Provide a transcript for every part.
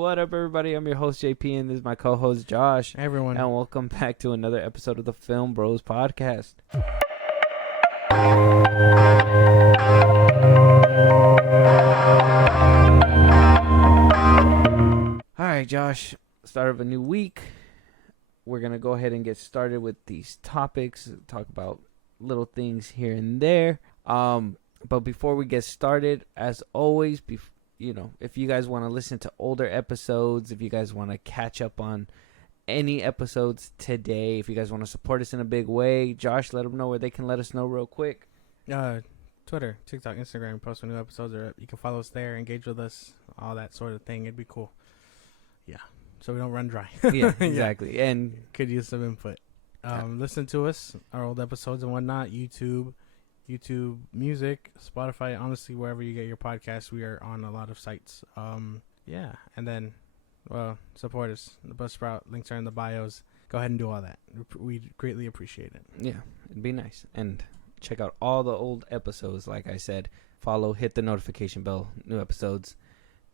What up, everybody? I'm your host, JP, and this is my co-host, Josh. Hey, everyone. And welcome back to another episode of the FilmBros podcast. All right, Josh, start of a new week. We're going to go ahead and get started with these topics, talk about little things here and there. But before we get started, as always, if you guys want to listen to older episodes, if you guys want to catch up on any episodes today, if you guys want to support us in a big way, Josh, let them know where they can let us know real quick. Twitter, TikTok, Instagram, post when new episodes are up. You can follow us there, engage with us, all that sort of thing. It'd be cool. Yeah, so we don't run dry. Yeah, exactly. Yeah. And could use some input. Listen to us, our old episodes and whatnot. YouTube Music, Spotify. Honestly, wherever you get your podcasts, we are on a lot of sites. And then, support us. The Buzzsprout links are in the bios. Go ahead and do all that. We greatly appreciate it. Yeah, it'd be nice. And check out all the old episodes. Like I said, follow, hit the notification bell. New episodes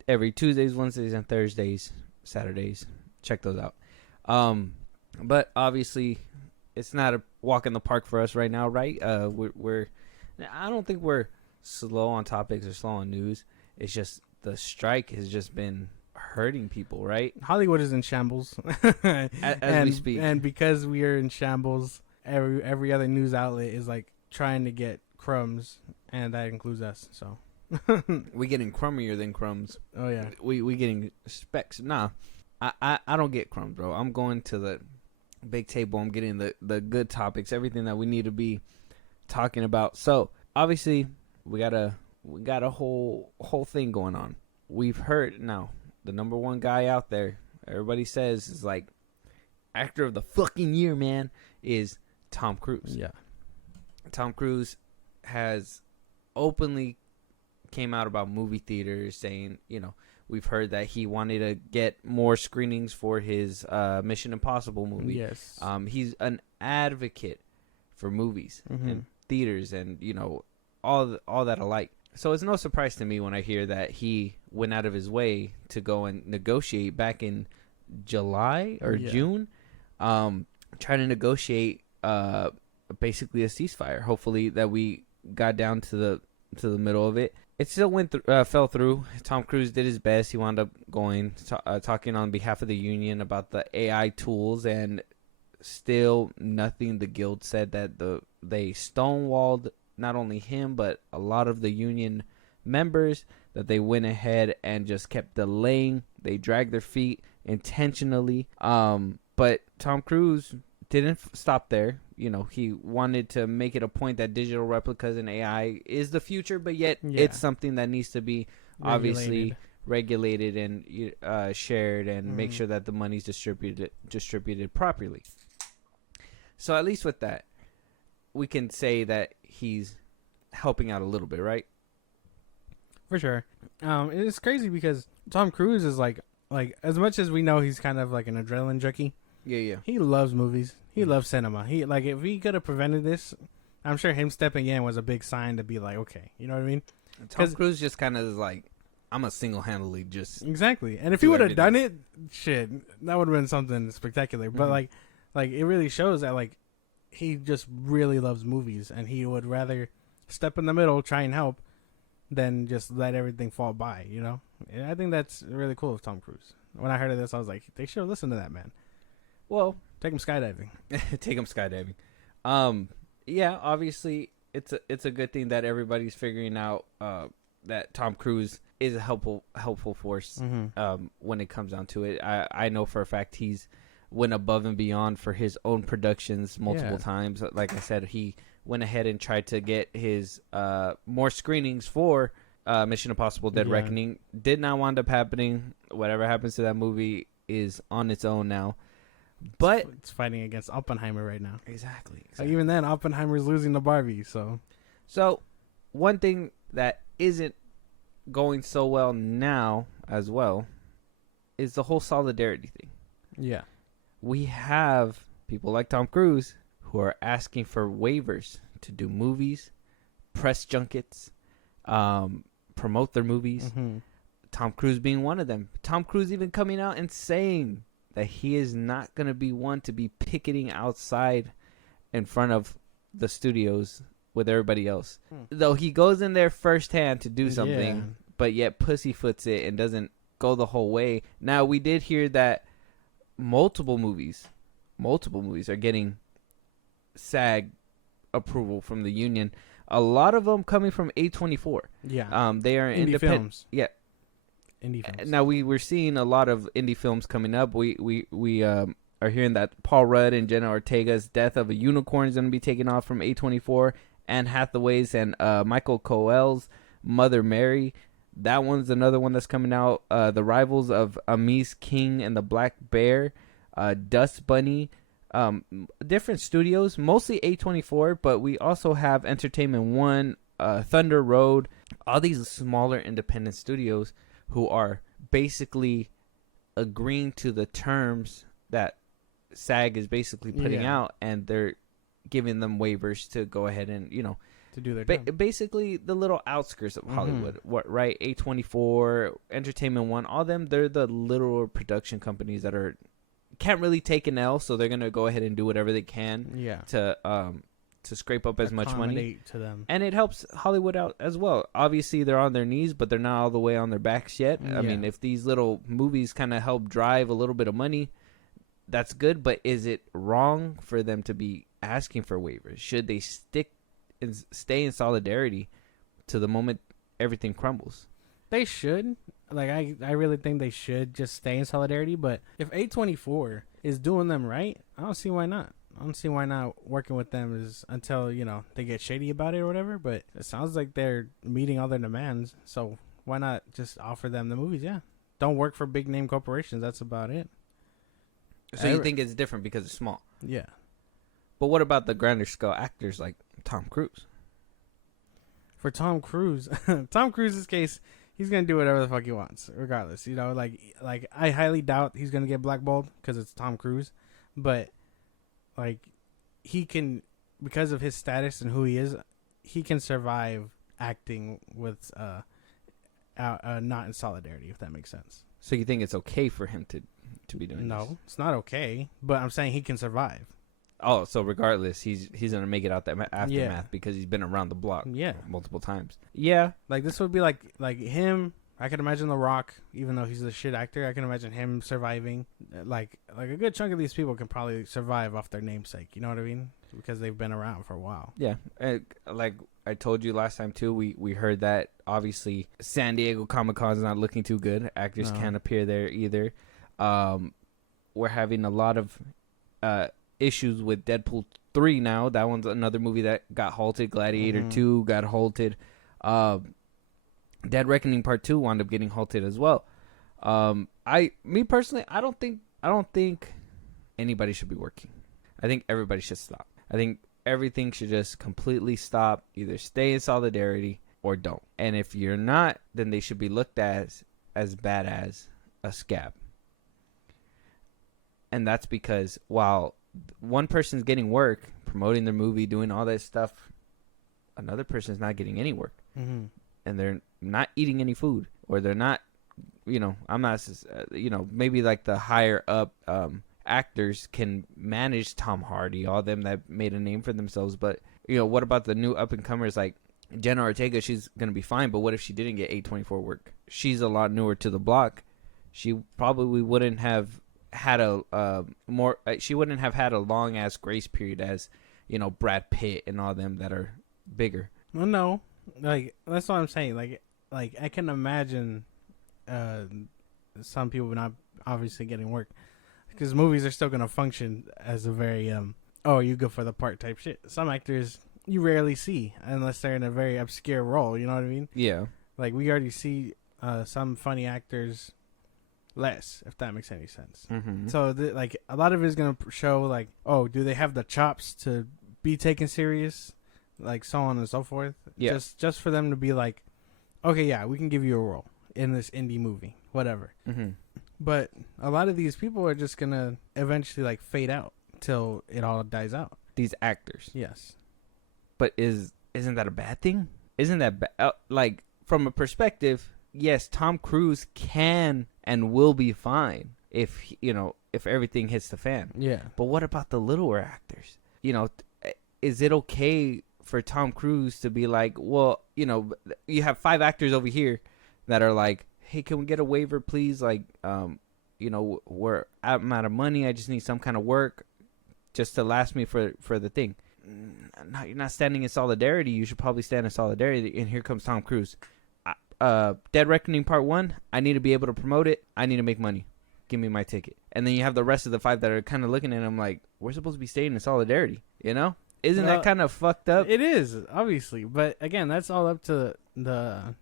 every Tuesdays, Wednesdays, and Thursdays, Saturdays. Check those out. But obviously, it's not a walk in the park for us right now, right? I don't think we're slow on topics or slow on news. It's just the strike has just been hurting people, right? Hollywood is in shambles as we speak, and because we are in shambles, every other news outlet is like trying to get crumbs, and that includes us. So we getting crummier than crumbs. Oh yeah, we getting specks. Nah, I don't get crumbs, bro. I'm going to the big table. I'm getting the good topics, everything that we need to be talking about. So obviously we got a whole thing going on. We've heard now the number one guy out there, everybody says is like actor of the fucking year, man, is Tom Cruise. Yeah. Tom Cruise has openly came out about movie theaters saying, we've heard that he wanted to get more screenings for his Mission Impossible movie. Yes. He's an advocate for movies and theaters and, all that alike. So it's no surprise to me when I hear that he went out of his way to go and negotiate back in July or June, trying to negotiate basically a ceasefire. Hopefully that we got down to the middle of it. It still fell through. Tom Cruise did his best. He wound up going talking on behalf of the union about the AI tools, and still nothing. The guild said that they stonewalled not only him but a lot of the union members, that they went ahead and just kept delaying. They dragged their feet intentionally. But Tom Cruise didn't stop there. He wanted to make it a point that digital replicas and AI is the future, but yet it's something that needs to be obviously regulated and shared, and make sure that the money's distributed properly. So at least with that, we can say that he's helping out a little bit, right? For sure. It's crazy because Tom Cruise is like as much as we know he's kind of like an adrenaline junkie. Yeah. He loves movies. He loves cinema. If he could have prevented this, I'm sure him stepping in was a big sign to be like, okay, you know what I mean? Tom Cruise just kind of is like, I'm a single-handedly just exactly. And if he would have done it, shit, that would have been something spectacular. But like it really shows that like he just really loves movies, and he would rather step in the middle, try and help, than just let everything fall by. And I think that's really cool of Tom Cruise. When I heard of this, I was like, they should listen to that man. Well, take him skydiving. Take him skydiving. Yeah, obviously it's a good thing that everybody's figuring out that Tom Cruise is a helpful force when it comes down to it. I know for a fact he's went above and beyond for his own productions multiple times. Like I said, he went ahead and tried to get his more screenings for Mission Impossible Dead Reckoning. Did not wind up happening. Whatever happens to that movie is on its own now. But it's fighting against Oppenheimer right now. Exactly. Like even then, Oppenheimer's losing to Barbie. So one thing that isn't going so well now as well is the whole solidarity thing. Yeah. We have people like Tom Cruise who are asking for waivers to do movies, press junkets, promote their movies, Tom Cruise being one of them. Tom Cruise even coming out and saying that he is not going to be one to be picketing outside in front of the studios with everybody else. Though he goes in there firsthand to do something, but yet pussyfoots it and doesn't go the whole way. Now, we did hear that multiple movies are getting SAG approval from the union. A lot of them coming from A24. Yeah. They are indie films. Yeah. Indie films. Now we're seeing a lot of indie films coming up. We are hearing that Paul Rudd and Jenna Ortega's Death of a Unicorn is going to be taken off from A24. Anne Hathaway's and Michael Coel's Mother Mary. That one's another one that's coming out. The Rivals of Amis King and the Black Bear. Dust Bunny. Different studios, mostly A24, but we also have Entertainment One, Thunder Road, all these smaller independent studios who are basically agreeing to the terms that SAG is basically putting out, and they're giving them waivers to go ahead and, to do their job. Basically the little outskirts of Hollywood. Right? A24, Entertainment One, all them, they're the little production companies that can't really take an L, so they're gonna go ahead and do whatever they can to scrape up as much money to them, and it helps Hollywood out as well. Obviously, they're on their knees, but they're not all the way on their backs yet. I mean, if these little movies kind of help drive a little bit of money, that's good. But is it wrong for them to be asking for waivers? Should they stay in solidarity to the moment everything crumbles? They should. Like, I really think they should just stay in solidarity. But if A24 is doing them right, I don't see why not. I don't see why not working with them is until, they get shady about it or whatever. But it sounds like they're meeting all their demands. So why not just offer them the movies? Yeah. Don't work for big name corporations. That's about it. So you think it's different because it's small? Yeah. But what about the grander scale actors like Tom Cruise? For Tom Cruise, Tom Cruise's case, he's gonna do whatever the fuck he wants, regardless. Like I highly doubt he's gonna get blackballed because it's Tom Cruise, but like he can, because of his status and who he is, he can survive acting with not in solidarity, if that makes sense. So you think it's okay for him to be doing this? No, it's not okay, but I'm saying he can survive. Oh, so regardless, he's gonna make it out that aftermath because he's been around the block multiple times. Yeah, like this would be like him. I can imagine The Rock, even though he's a shit actor. I can imagine him surviving. Like a good chunk of these people can probably survive off their namesake. You know what I mean? Because they've been around for a while. Yeah, like I told you last time too. We heard that obviously San Diego Comic-Con is not looking too good. Actors can't appear there either. We're having a lot of issues with Deadpool 3 now. That one's another movie that got halted. Gladiator 2 got halted. Dead Reckoning Part 2 wound up getting halted as well. Me personally, I don't think anybody should be working. I think everybody should stop. I think everything should just completely stop. Either stay in solidarity or don't. And if you're not, then they should be looked at as bad as a scab. And that's because while one person's getting work, promoting their movie, doing all that stuff, another person's not getting any work. And they're not eating any food, or they're not, I'm not, maybe like the higher up actors can manage Tom Hardy, all them that made a name for themselves. But, what about the new up and comers like Jenna Ortega? She's going to be fine, but what if she didn't get A24 work? She's a lot newer to the block. She probably wouldn't have had she wouldn't have had a long ass grace period as, Brad Pitt and all them that are bigger. Well, no. Like, that's what I'm saying. Like I can imagine some people not obviously getting work because movies are still going to function as a very you go for the part type shit. Some actors you rarely see unless they're in a very obscure role, you know what I mean? Yeah. Like, we already see some funny actors less, if that makes any sense. So a lot of it is going to show like, oh, do they have the chops to be taken serious? Like, so on and so forth. Yeah. Just for them to be like, okay, yeah, we can give you a role in this indie movie, whatever. But a lot of these people are just gonna eventually like fade out till it all dies out. These actors. Yes. But isn't that a bad thing? Isn't that like, from a perspective, yes, Tom Cruise can and will be fine if everything hits the fan. Yeah. But what about the littler actors? Is it okay for Tom Cruise to be like, well, you have 5 actors over here that are like, hey, can we get a waiver, please? Like, I'm out of money. I just need some kind of work just to last me for the thing. No, you're not standing in solidarity. You should probably stand in solidarity. And here comes Tom Cruise. Dead Reckoning Part 1, I need to be able to promote it. I need to make money. Give me my ticket. And then you have the rest of the 5 that are kind of looking at him like, we're supposed to be staying in solidarity, Isn't that kind of fucked up? It is, obviously. But again, that's all up to the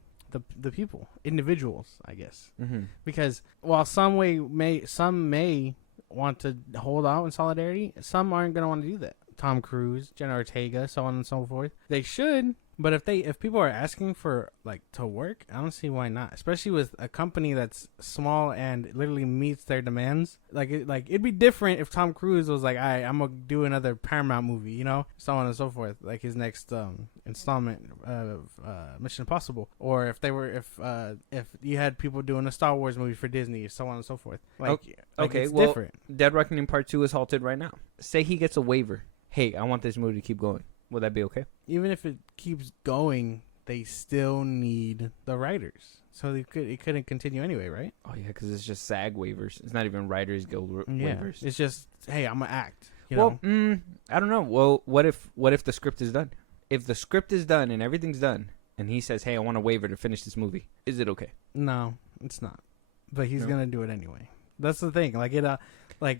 people, individuals, I guess. Mm-hmm. Because while some may want to hold out in solidarity, some aren't going to want to do that. Tom Cruise, Jenna Ortega, so on and so forth. They should, but if people are asking for to work, I don't see why not. Especially with a company that's small and literally meets their demands. It'd be different if Tom Cruise was like, I'm gonna do another Paramount movie, so on and so forth, like his next installment of Mission Impossible, or if you had people doing a Star Wars movie for Disney, so on and so forth. It's different. Dead Reckoning Part 2 is halted right now. Say he gets a waiver. Hey, I want this movie to keep going. Would that be okay? Even if it keeps going, they still need the writers. So it couldn't continue anyway, right? Oh, yeah, because it's just SAG waivers. It's not even Writers Guild waivers. It's just, hey, I'm going to act. I don't know. Well, what if the script is done? If the script is done and everything's done, and he says, hey, I want a waiver to finish this movie, is it okay? No, it's not. But he's going to do it anyway. That's the thing. But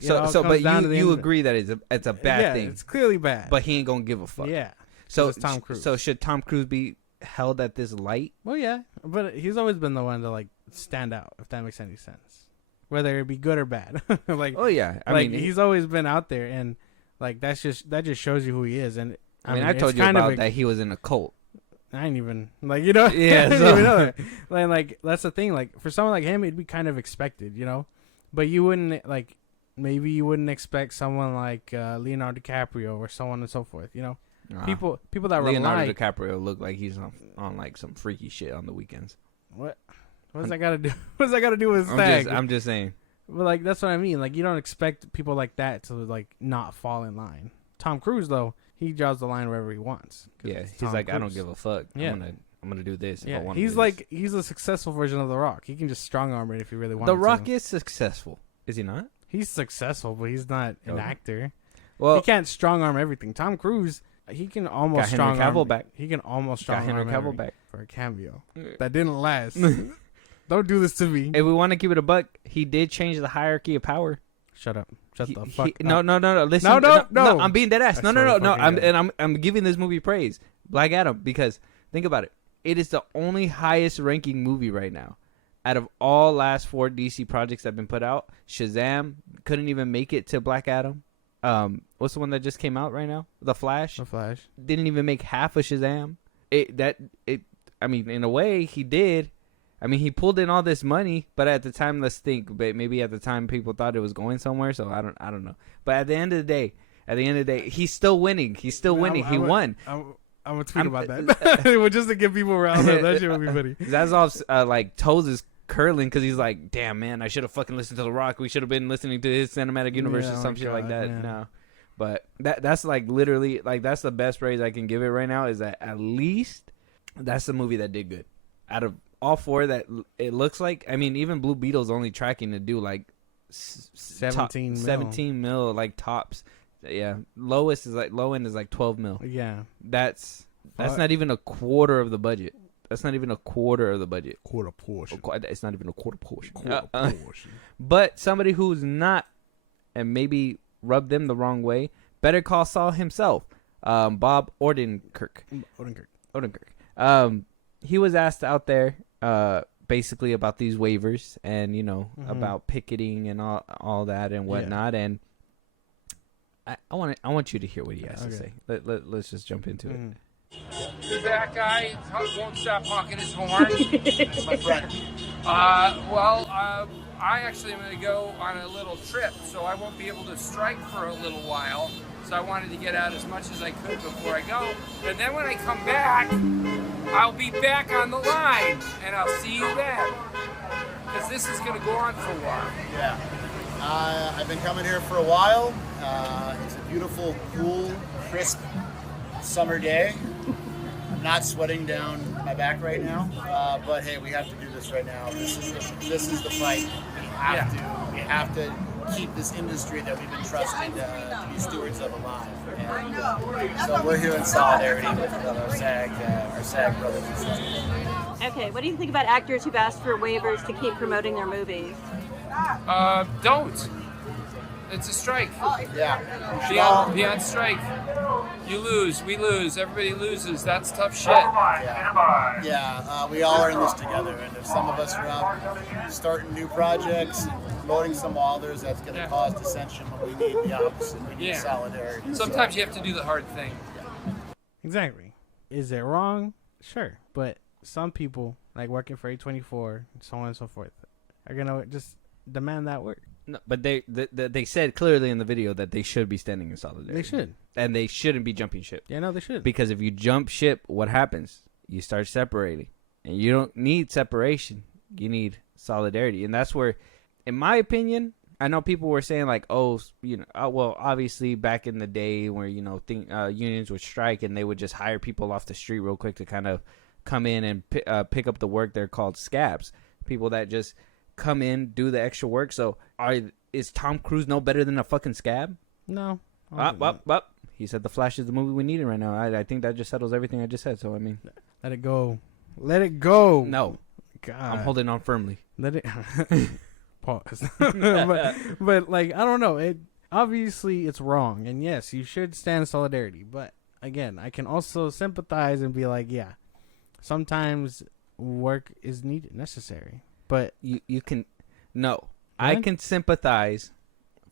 you agree that it's a bad thing. It's clearly bad. But he ain't gonna give a fuck. Yeah. So it's Tom Cruise. So should Tom Cruise be held at this light? Well, yeah, but he's always been the one to stand out, if that makes any sense, whether it be good or bad. Oh yeah, I mean he's always been out there, and that just shows you who he is. And I told you about that he was in a cult. I ain't even Yeah, I didn't even know that. That's the thing. For someone like him, it'd be kind of expected, But you wouldn't maybe you wouldn't expect someone like Leonardo DiCaprio or so on and so forth. People that Leonardo DiCaprio look like he's on some freaky shit on the weekends. What's that got to do? What's that got to do with SAG? I'm just saying. But that's what I mean. You don't expect people like that to not fall in line. Tom Cruise though, he draws the line wherever he wants. Yeah, he's like, Cruise. I don't give a fuck. Yeah. I'm gonna do this. Yeah, if I want he's he's a successful version of The Rock. He can just strong arm it if he really wants. The Rock is successful, is he not? He's successful, but he's not an actor. Well, he can't strong arm everything. Tom Cruise, he can almost strong arm. Back. He can almost strong arm Henry Cavill back for a cameo that didn't last. Don't do this to me. If we want to keep it a buck, he did change the hierarchy of power. Shut up. Shut the fuck up. No. Listen. No. I'm being dead ass. No. I'm giving this movie praise. Black Adam, because think about it. It is the only highest ranking movie right now. Out of all last 4 DC projects that have been put out, Shazam couldn't even make it to Black Adam. What's the one that just came out right now? The Flash. The Flash. Didn't even make half of Shazam. I mean, in a way, he did. I mean, he pulled in all this money, but at the time, let's think. But maybe at the time, people thought it was going somewhere. So I don't know. But at the end of the day, he's still winning. He's still winning. He won. I'm gonna tweet about that. Just to get people riled up. That shit would be funny. Zazov's toes is curling because he's like, damn, man, I should have fucking listened to The Rock. We should have been listening to his cinematic universe or some shit like that. Yeah. No. But that's literally that's the best praise I can give it right now, is that at least that's the movie that did good. Out of all 4 that it looks like, I mean, even Blue Beetle's only tracking to do 17 mil tops. Yeah, low end is 12 mil. Yeah, that's not even a quarter of the budget. That's not even a quarter of the budget. Quarter portion. It's not even a quarter portion. But somebody who's not, and maybe rubbed them the wrong way, Better Call Saul himself, Bob Odenkirk. He was asked out there basically about these waivers and, about picketing and all that and whatnot. Yeah. And I want you to hear what he has to say. Let's just jump into it. That guy won't stop honking his horn. That's my friend. I actually am going to go on a little trip, so I won't be able to strike for a little while. So I wanted to get out as much as I could before I go. And then when I come back, I'll be back on the line, and I'll see you then. Because this is going to go on for a while. Yeah. I've been coming here for a while. It's a beautiful, cool, crisp summer day. I'm not sweating down my back right now, but hey, we have to do this right now. This is the fight. We have to keep this industry that we've been trusted to be stewards of alive. And so we're here in solidarity with our SAG brothers and sisters. Okay, what do you think about actors who've asked for waivers to keep promoting their movies? Don't. It's a strike. Yeah. Be on strike. You lose, we lose, everybody loses. That's tough shit. Yeah, we all are in this together. And if some of us are out starting new projects, promoting some others, that's going to cause dissension. But we need the opposite. We need solidarity. Sometimes you have to do the hard thing. Exactly. Is it wrong? Sure. But some people, like working for A24, so on and so forth, are going to just demand that work. No, but they said clearly in the video that they should be standing in solidarity. They should. And they shouldn't be jumping ship. Yeah, no, they should. Because if you jump ship, what happens? You start separating. And you don't need separation. You need solidarity. And that's where, in my opinion, I know people were saying like, oh, you know, well, obviously back in the day where, you know, unions would strike and they would just hire people off the street real quick to kind of come in and pick up the work. They're called scabs. People that just come in, do the extra work. So is Tom Cruise no better than a fucking scab? No. Up. He said The Flash is the movie we need right now. I think that just settles everything I just said. So, I mean. Let it go. Let it go. No. God. I'm holding on firmly. Let it. Pause. but, like, I don't know. Obviously, it's wrong. And, yes, you should stand in solidarity. But, again, I can also sympathize and be like, yeah, sometimes work is necessary. But you can. No. What? I can sympathize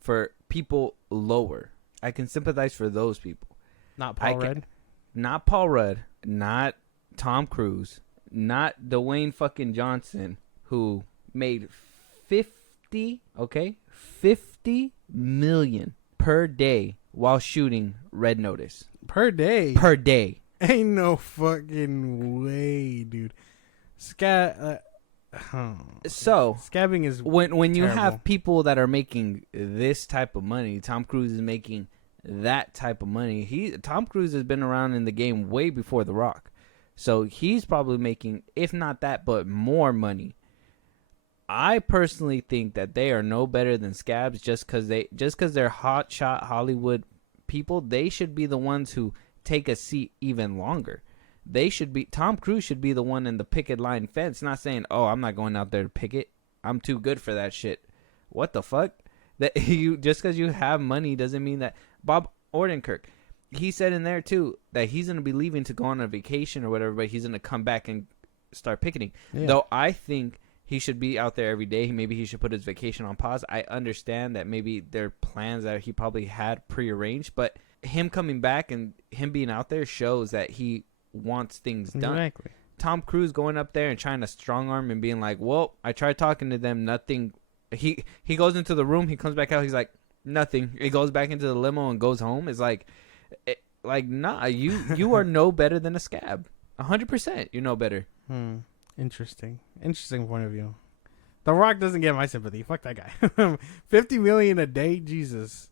for people lower. I can sympathize for those people. Not Paul Rudd? Not Paul Rudd. Not Tom Cruise. Not Dwayne fucking Johnson, who made 50 million per day while shooting Red Notice. Per day? Per day. Ain't no fucking way, dude. So scabbing is when you terrible. have people that are making this type of money. Tom Cruise is making that type of money. Tom Cruise has been around in the game way before The Rock, so he's probably making, if not that, but more money. I personally think that they are no better than scabs just because they're hot shot Hollywood people. They should be the ones who take a seat even longer. Tom Cruise should be the one in the picket line fence, not saying, oh, I'm not going out there to picket. I'm too good for that shit. What the fuck? That just because you have money doesn't mean that. Bob Odenkirk, he said in there too that he's going to be leaving to go on a vacation or whatever, but he's going to come back and start picketing. Yeah. Though I think he should be out there every day. Maybe he should put his vacation on pause. I understand that maybe there are plans that he probably had prearranged, but him coming back and him being out there shows that he wants things done. Exactly. Tom Cruise going up there and trying to strong arm and being like, well, I tried talking to them, nothing. He goes into the room, he comes back out, he's like, nothing. He goes back into the limo and goes home. It's like nah, you are no better than a scab. 100%, you're no better. Interesting point of view. The Rock doesn't get my sympathy. Fuck that guy. 50 million a day, Jesus.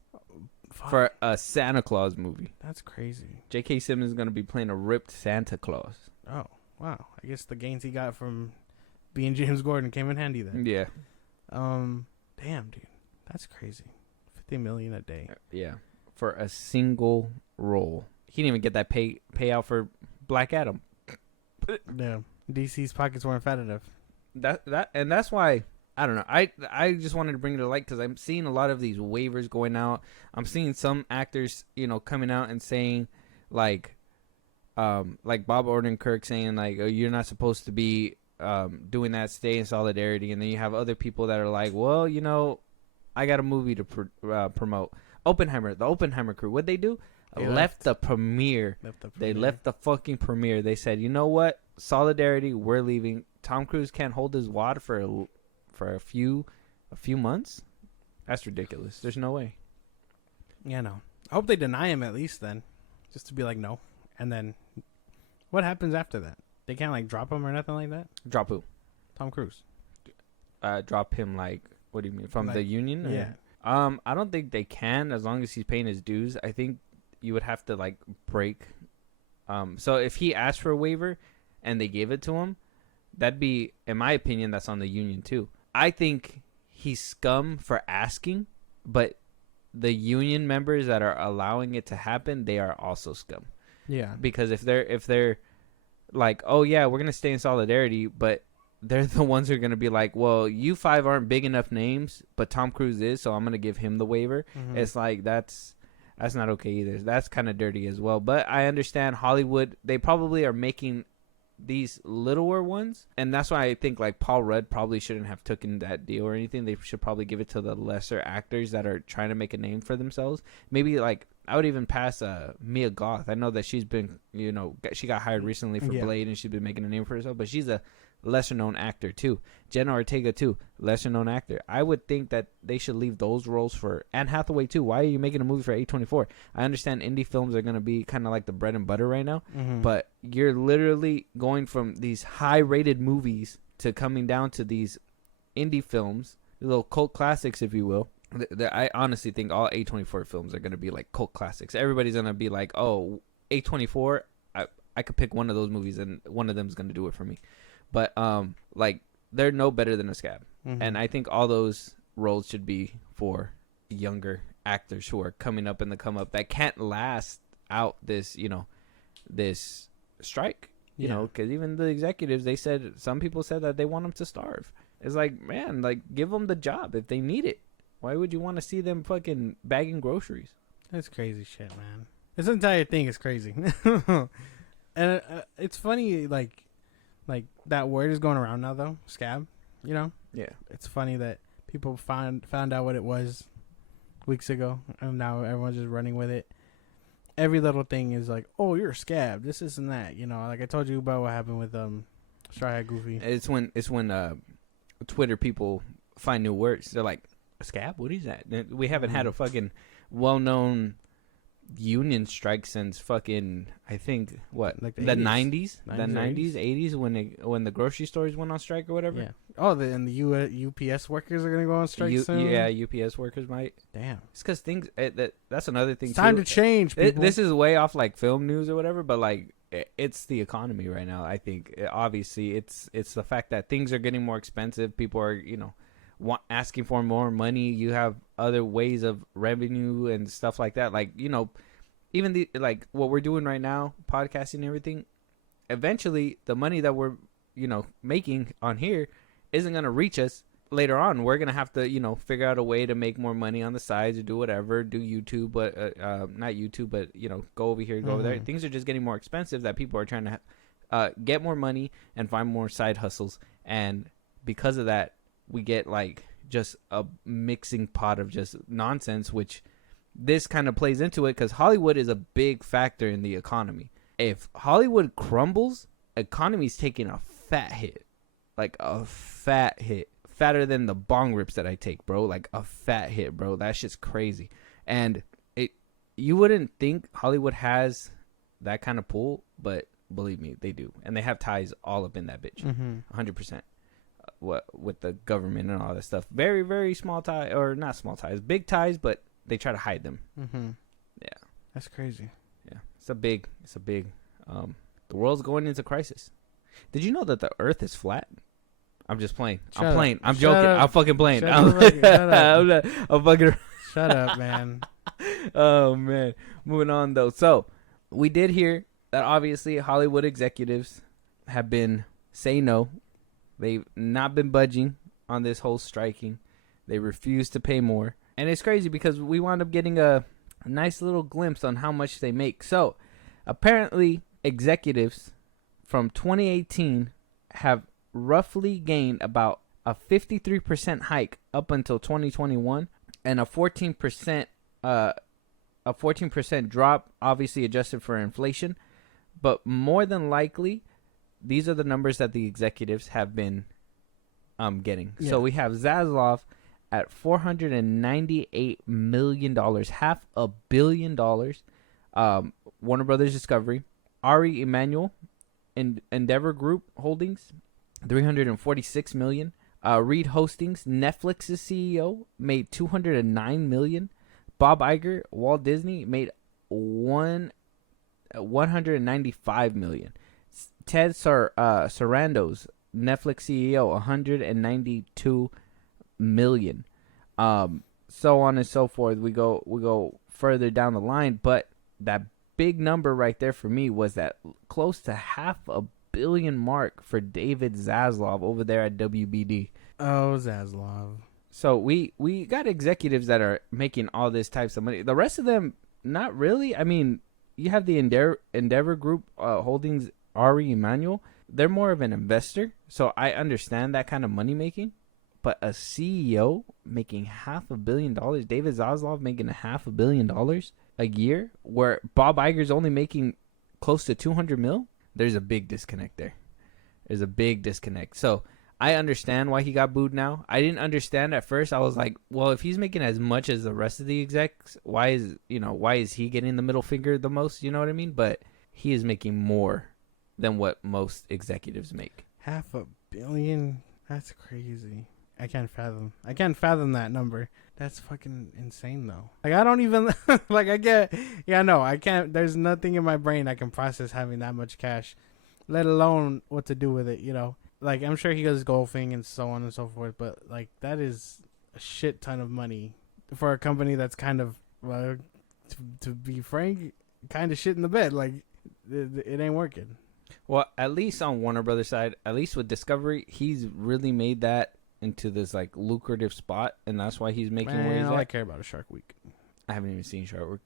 Fuck. For a Santa Claus movie. That's crazy. J.K. Simmons is going to be playing a ripped Santa Claus. Oh, wow. I guess the gains he got from being James Gordon came in handy then. Yeah. Damn, dude. That's crazy. 50 million a day. Yeah. For a single role. He didn't even get that payout for Black Adam. Yeah. DC's pockets weren't fat enough. That's why I don't know. I just wanted to bring it to light because I'm seeing a lot of these waivers going out. I'm seeing some actors, coming out and saying like Bob Odenkirk saying like, oh, you're not supposed to be doing that. Stay in solidarity. And then you have other people that are like, well, I got a movie to promote. Oppenheimer, the Oppenheimer crew. What'd they do? Left the premiere. They left the fucking premiere. They said, you know what? Solidarity, we're leaving. Tom Cruise can't hold his wad for a few months. That's ridiculous. There's no way. Yeah, no. I hope they deny him at least then, just to be like no. And then, what happens after that? They can't like drop him or nothing like that. Drop who? Tom Cruise. Drop him like, what do you mean, from Like, the union? Or? Yeah. I don't think they can, as long as he's paying his dues. I think you would have to like break. So if he asked for a waiver and they gave it to him, that'd be, in my opinion, that's on the union too. I think he's scum for asking, but the union members that are allowing it to happen, they are also scum. Yeah. Because if they're like, oh yeah, we're gonna stay in solidarity, but they're the ones who are gonna be like, well, you 5 aren't big enough names, but Tom Cruise is, so I'm gonna give him the waiver. Mhm. It's like that's not okay either. That's kind of dirty as well. But I understand Hollywood, they probably are making these littler ones, and that's why I think like Paul Rudd probably shouldn't have taken that deal or anything. They should probably give it to the lesser actors that are trying to make a name for themselves. Maybe like I would even pass Mia Goth. I know that she's been, she got hired recently for Blade, and she's been making a name for herself, but she's a lesser known actor too. Jenna Ortega too, lesser known actor. I would think that they should leave those roles for Anne Hathaway too. Why are you making a movie for A24? I understand indie films are going to be kind of like the bread and butter right now, but you're literally going from these high rated movies to coming down to these indie films, little cult classics, if you will. I honestly think all A24 films are going to be like cult classics. Everybody's going to be like, oh, A24, I could pick one of those movies and one of them is going to do it for me. But like they're no better than a scab. And I think all those roles should be for younger actors who are coming up in the come up that can't last out this, this strike, because even the executives, some people said that they want them to starve. It's like, man, like give them the job if they need it. Why would you want to see them fucking bagging groceries? That's crazy shit, man. This entire thing is crazy. And it's funny, like that word is going around now, though. Scab, Yeah. It's funny that people found out what it was weeks ago, and now everyone's just running with it. Every little thing is like, oh, you're a scab. This and that. Like I told you about what happened with Straw Hat Goofy. It's when Twitter people find new words. They're like, a scab? What is that? We haven't had a fucking well-known union strike since fucking, I think, what, like the 90s, the 90s, 80s, when the grocery stores went on strike or whatever. Yeah. Oh, and the UPS workers are gonna go on strike soon. Yeah, UPS workers might. Damn. It's because things. That's another thing. It's time to change. People. This is way off like film news or whatever, but like it's the economy right now. I think obviously it's the fact that things are getting more expensive. People are asking for more money. You have other ways of revenue and stuff like that. Like even like what we're doing right now, podcasting and everything. Eventually, the money that we're making on here isn't going to reach us later on. We're going to have to, figure out a way to make more money on the sides or do whatever, do YouTube, but not YouTube, but, go over here, go over there. Things are just getting more expensive that people are trying to get more money and find more side hustles. And because of that, we get like just a mixing pot of just nonsense, which this kind of plays into it because Hollywood is a big factor in the economy. If Hollywood crumbles, economy's taking a fat hit. Like a fat hit, fatter than the bong rips that I take, bro. Like a fat hit, bro. That shit's crazy. And you wouldn't think Hollywood has that kind of pull, but believe me, they do. And they have ties all up in that bitch, 100%. What with the government and all that stuff. Very, very small ties, or not small ties, big ties, but they try to hide them. Yeah, that's crazy. Yeah, it's a big. The world's going into crisis. Did you know that the Earth is flat? I'm just playing. I'm playing. I'm joking. I'm fucking playing. I'm fucking. Shut up, man. Oh man. Moving on though. So we did hear that obviously Hollywood executives have been saying no. They've not been budging on this whole striking. They refuse to pay more, and it's crazy because we wound up getting a nice little glimpse on how much they make. So apparently, executives from 2018 have roughly gained about a 53% hike up until 2021 and a 14% drop, obviously adjusted for inflation. But more than likely, these are the numbers that the executives have been getting. Yeah. So we have Zaslav at $498 million, $500 million. Warner Brothers Discovery, Ari Emanuel Endeavor Group Holdings, $346 million. Reed Hastings, Netflix's CEO, made $209 million. Bob Iger, Walt Disney, made $195 million. Ted Sarandos, Netflix CEO, $192 million. So on and so forth. We go further down the line, but that big number right there for me was that close to $500 million mark for David Zaslav over there at WBD. Oh, Zaslav. So we got executives that are making all this types of money. The rest of them, not really. I mean, you have the Endeavor Group Holdings, Ari Emanuel. They're more of an investor, so I understand that kind of money making. But a CEO making $500 million, David Zaslav making $500 million a year, where Bob Iger's only making close to $200 million, there's a big disconnect there. There's a big disconnect. So I understand why he got booed now. I didn't understand at first. I was like, well, if he's making as much as the rest of the execs, why is he getting the middle finger the most? You know what I mean? But he is making more than what most executives make. $500 million? That's crazy. I can't fathom that number. That's fucking insane though. Like I don't even like I can't, there's nothing in my brain that can process having that much cash, let alone what to do with it, you know. Like I'm sure he goes golfing and so on and so forth, but like that is a shit ton of money for a company that's kind of to be frank, kind of shit in the bed. Like it ain't working. Well, at least on Warner Brothers side, at least with Discovery, he's really made that into this like lucrative spot, and that's why he's making where he's all at. I care about is Shark Week. I haven't even seen Shark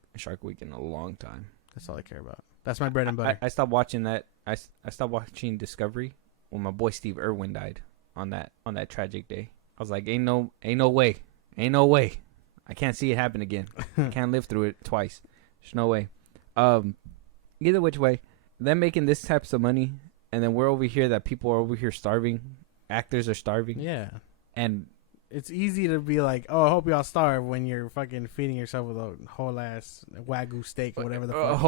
Week in a long time. That's all I care about. That's my bread and butter. I stopped watching that. I stopped watching Discovery when my boy Steve Irwin died on that tragic day. I was like, ain't no way. I can't see it happen again. I can't live through it twice. There's no way. Either which way, them making this types of money, and then we're over here that people are over here starving. Actors are starving. Yeah. And it's easy to be like, oh, I hope y'all starve when you're fucking feeding yourself with a whole ass Wagyu steak or whatever the fuck.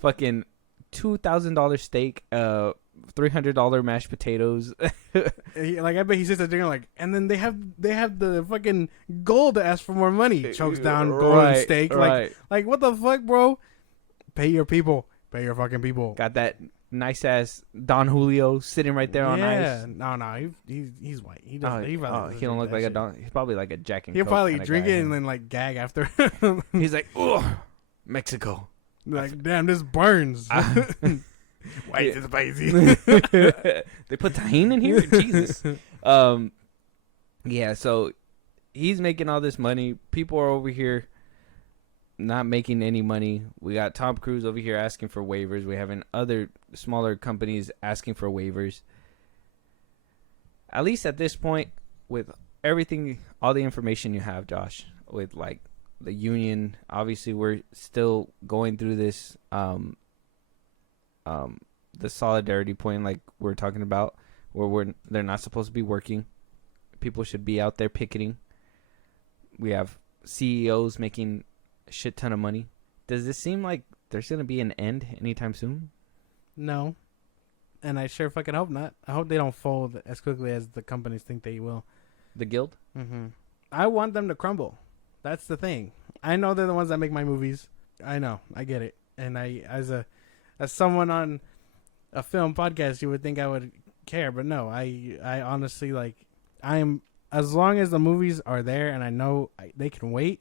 Fucking $2,000 steak, $300 mashed potatoes. Like I bet he sits there like, and then they have the fucking goal to ask for more money. Chokes down golden steak. Right. Like what the fuck, bro? Pay your people. Pay your fucking people. Got that nice ass Don Julio sitting right there on ice. No, he's white. He doesn't. He don't look like a Don. He's probably like a Jack and He'll Coke probably kinda drink guy. it and then like gag after. He's like, ugh, Mexico. Like, damn, this burns. Why is it spicy? They put tahini in here? Jesus. Yeah, so he's making all this money. People are over here not making any money. We got Tom Cruise over here asking for waivers. We have other smaller companies asking for waivers. At least at this point, with everything, all the information you have, Josh, with like the union, obviously we're still going through this the solidarity point like we're talking about, where they're not supposed to be working. People should be out there picketing. We have CEOs making a shit ton of money. Does this seem like there's going to be an end anytime soon? No. And I sure fucking hope not. I hope they don't fold as quickly as the companies think they will. The guild? Mm-hmm. I want them to crumble. That's the thing. I know they're the ones that make my movies. I know. I get it. And I, as someone on a film podcast, you would think I would care, but no. I honestly as long as the movies are there and I know they can wait,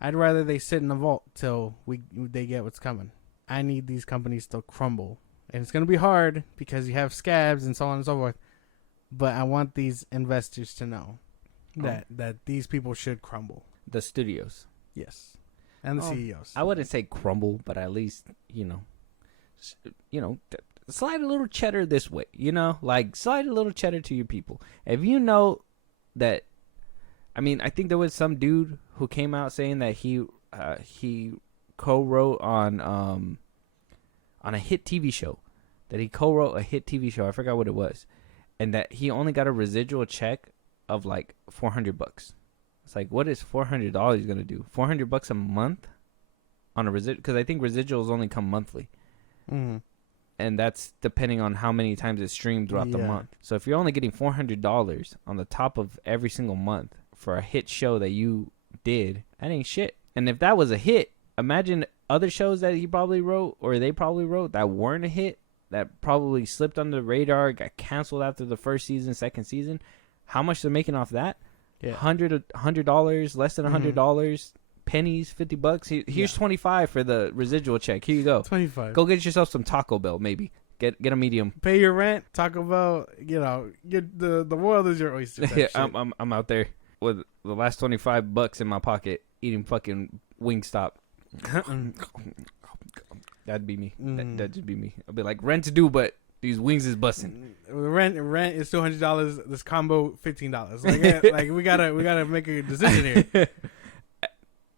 I'd rather they sit in the vault till they get what's coming. I need these companies to crumble. And it's going to be hard because you have scabs and so on and so forth. But I want these investors to know that these people should crumble. The studios. Yes. And the CEOs. I wouldn't say crumble, but at least, slide a little cheddar this way, like slide a little cheddar to your people. If you know that, I think there was some dude who came out saying that he co-wrote on a hit TV show, that he co-wrote a hit TV show. I forgot what it was, and that he only got a residual check of like $400. It's like, what is $400 gonna do? $400 a month on a residual? Because I think residuals only come monthly. Mm-hmm. And that's depending on how many times it's streamed throughout the month. So if you're only getting $400 on the top of every single month for a hit show that you did, that ain't shit. And if that was a hit, imagine other shows that he probably wrote or they probably wrote that weren't a hit, that probably slipped under the radar, got canceled after the first season, second season. How much they're making off that? Yeah. $100, less than $100, pennies, $50. Here's $25 for the residual check. Here you go. $25. Go get yourself some Taco Bell, maybe. Get a medium. Pay your rent, Taco Bell. You know, get the world is your oyster. Yeah, I'm out there with the last $25 in my pocket, eating fucking Wingstop. That'd be me. That'd just be me. I'll be like, rent's due, but these wings is busting. Rent is $200. This combo $15. Like we gotta make a decision here.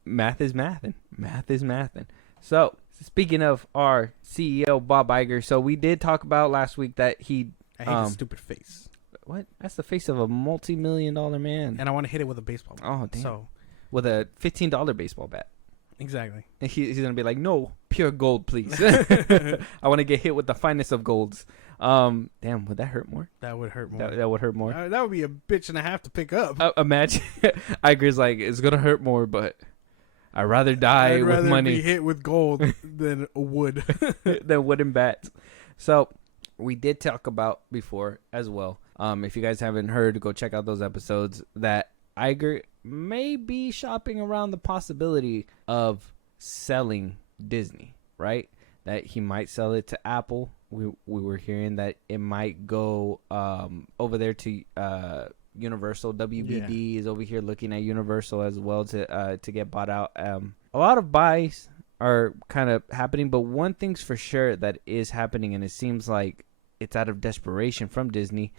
Math is mathin'. So speaking of our CEO Bob Iger, so we did talk about last week that he. I hate his stupid face. What? That's the face of a multi-million-dollar man. And I want to hit it with a baseball bat. Oh damn! So with a $15 baseball bat. Exactly. And he's gonna be like, no, pure gold, please. I want to get hit with the finest of golds. Damn, would that hurt more? That would hurt more. That would hurt more. That would be a bitch and a half to pick up. Imagine Iger's like, it's gonna hurt more, but I'd rather die with money. Be hit with gold than wood. Than wooden bats. So we did talk about before as well. If you guys haven't heard, go check out those episodes. That Iger may be shopping around the possibility of selling Disney, right? That he might sell it to Apple. We were hearing that it might go over there to Universal. WBD is over here looking at Universal as well to get bought out. A lot of buys are kind of happening, but one thing's for sure that is happening, and it seems like it's out of desperation from Disney.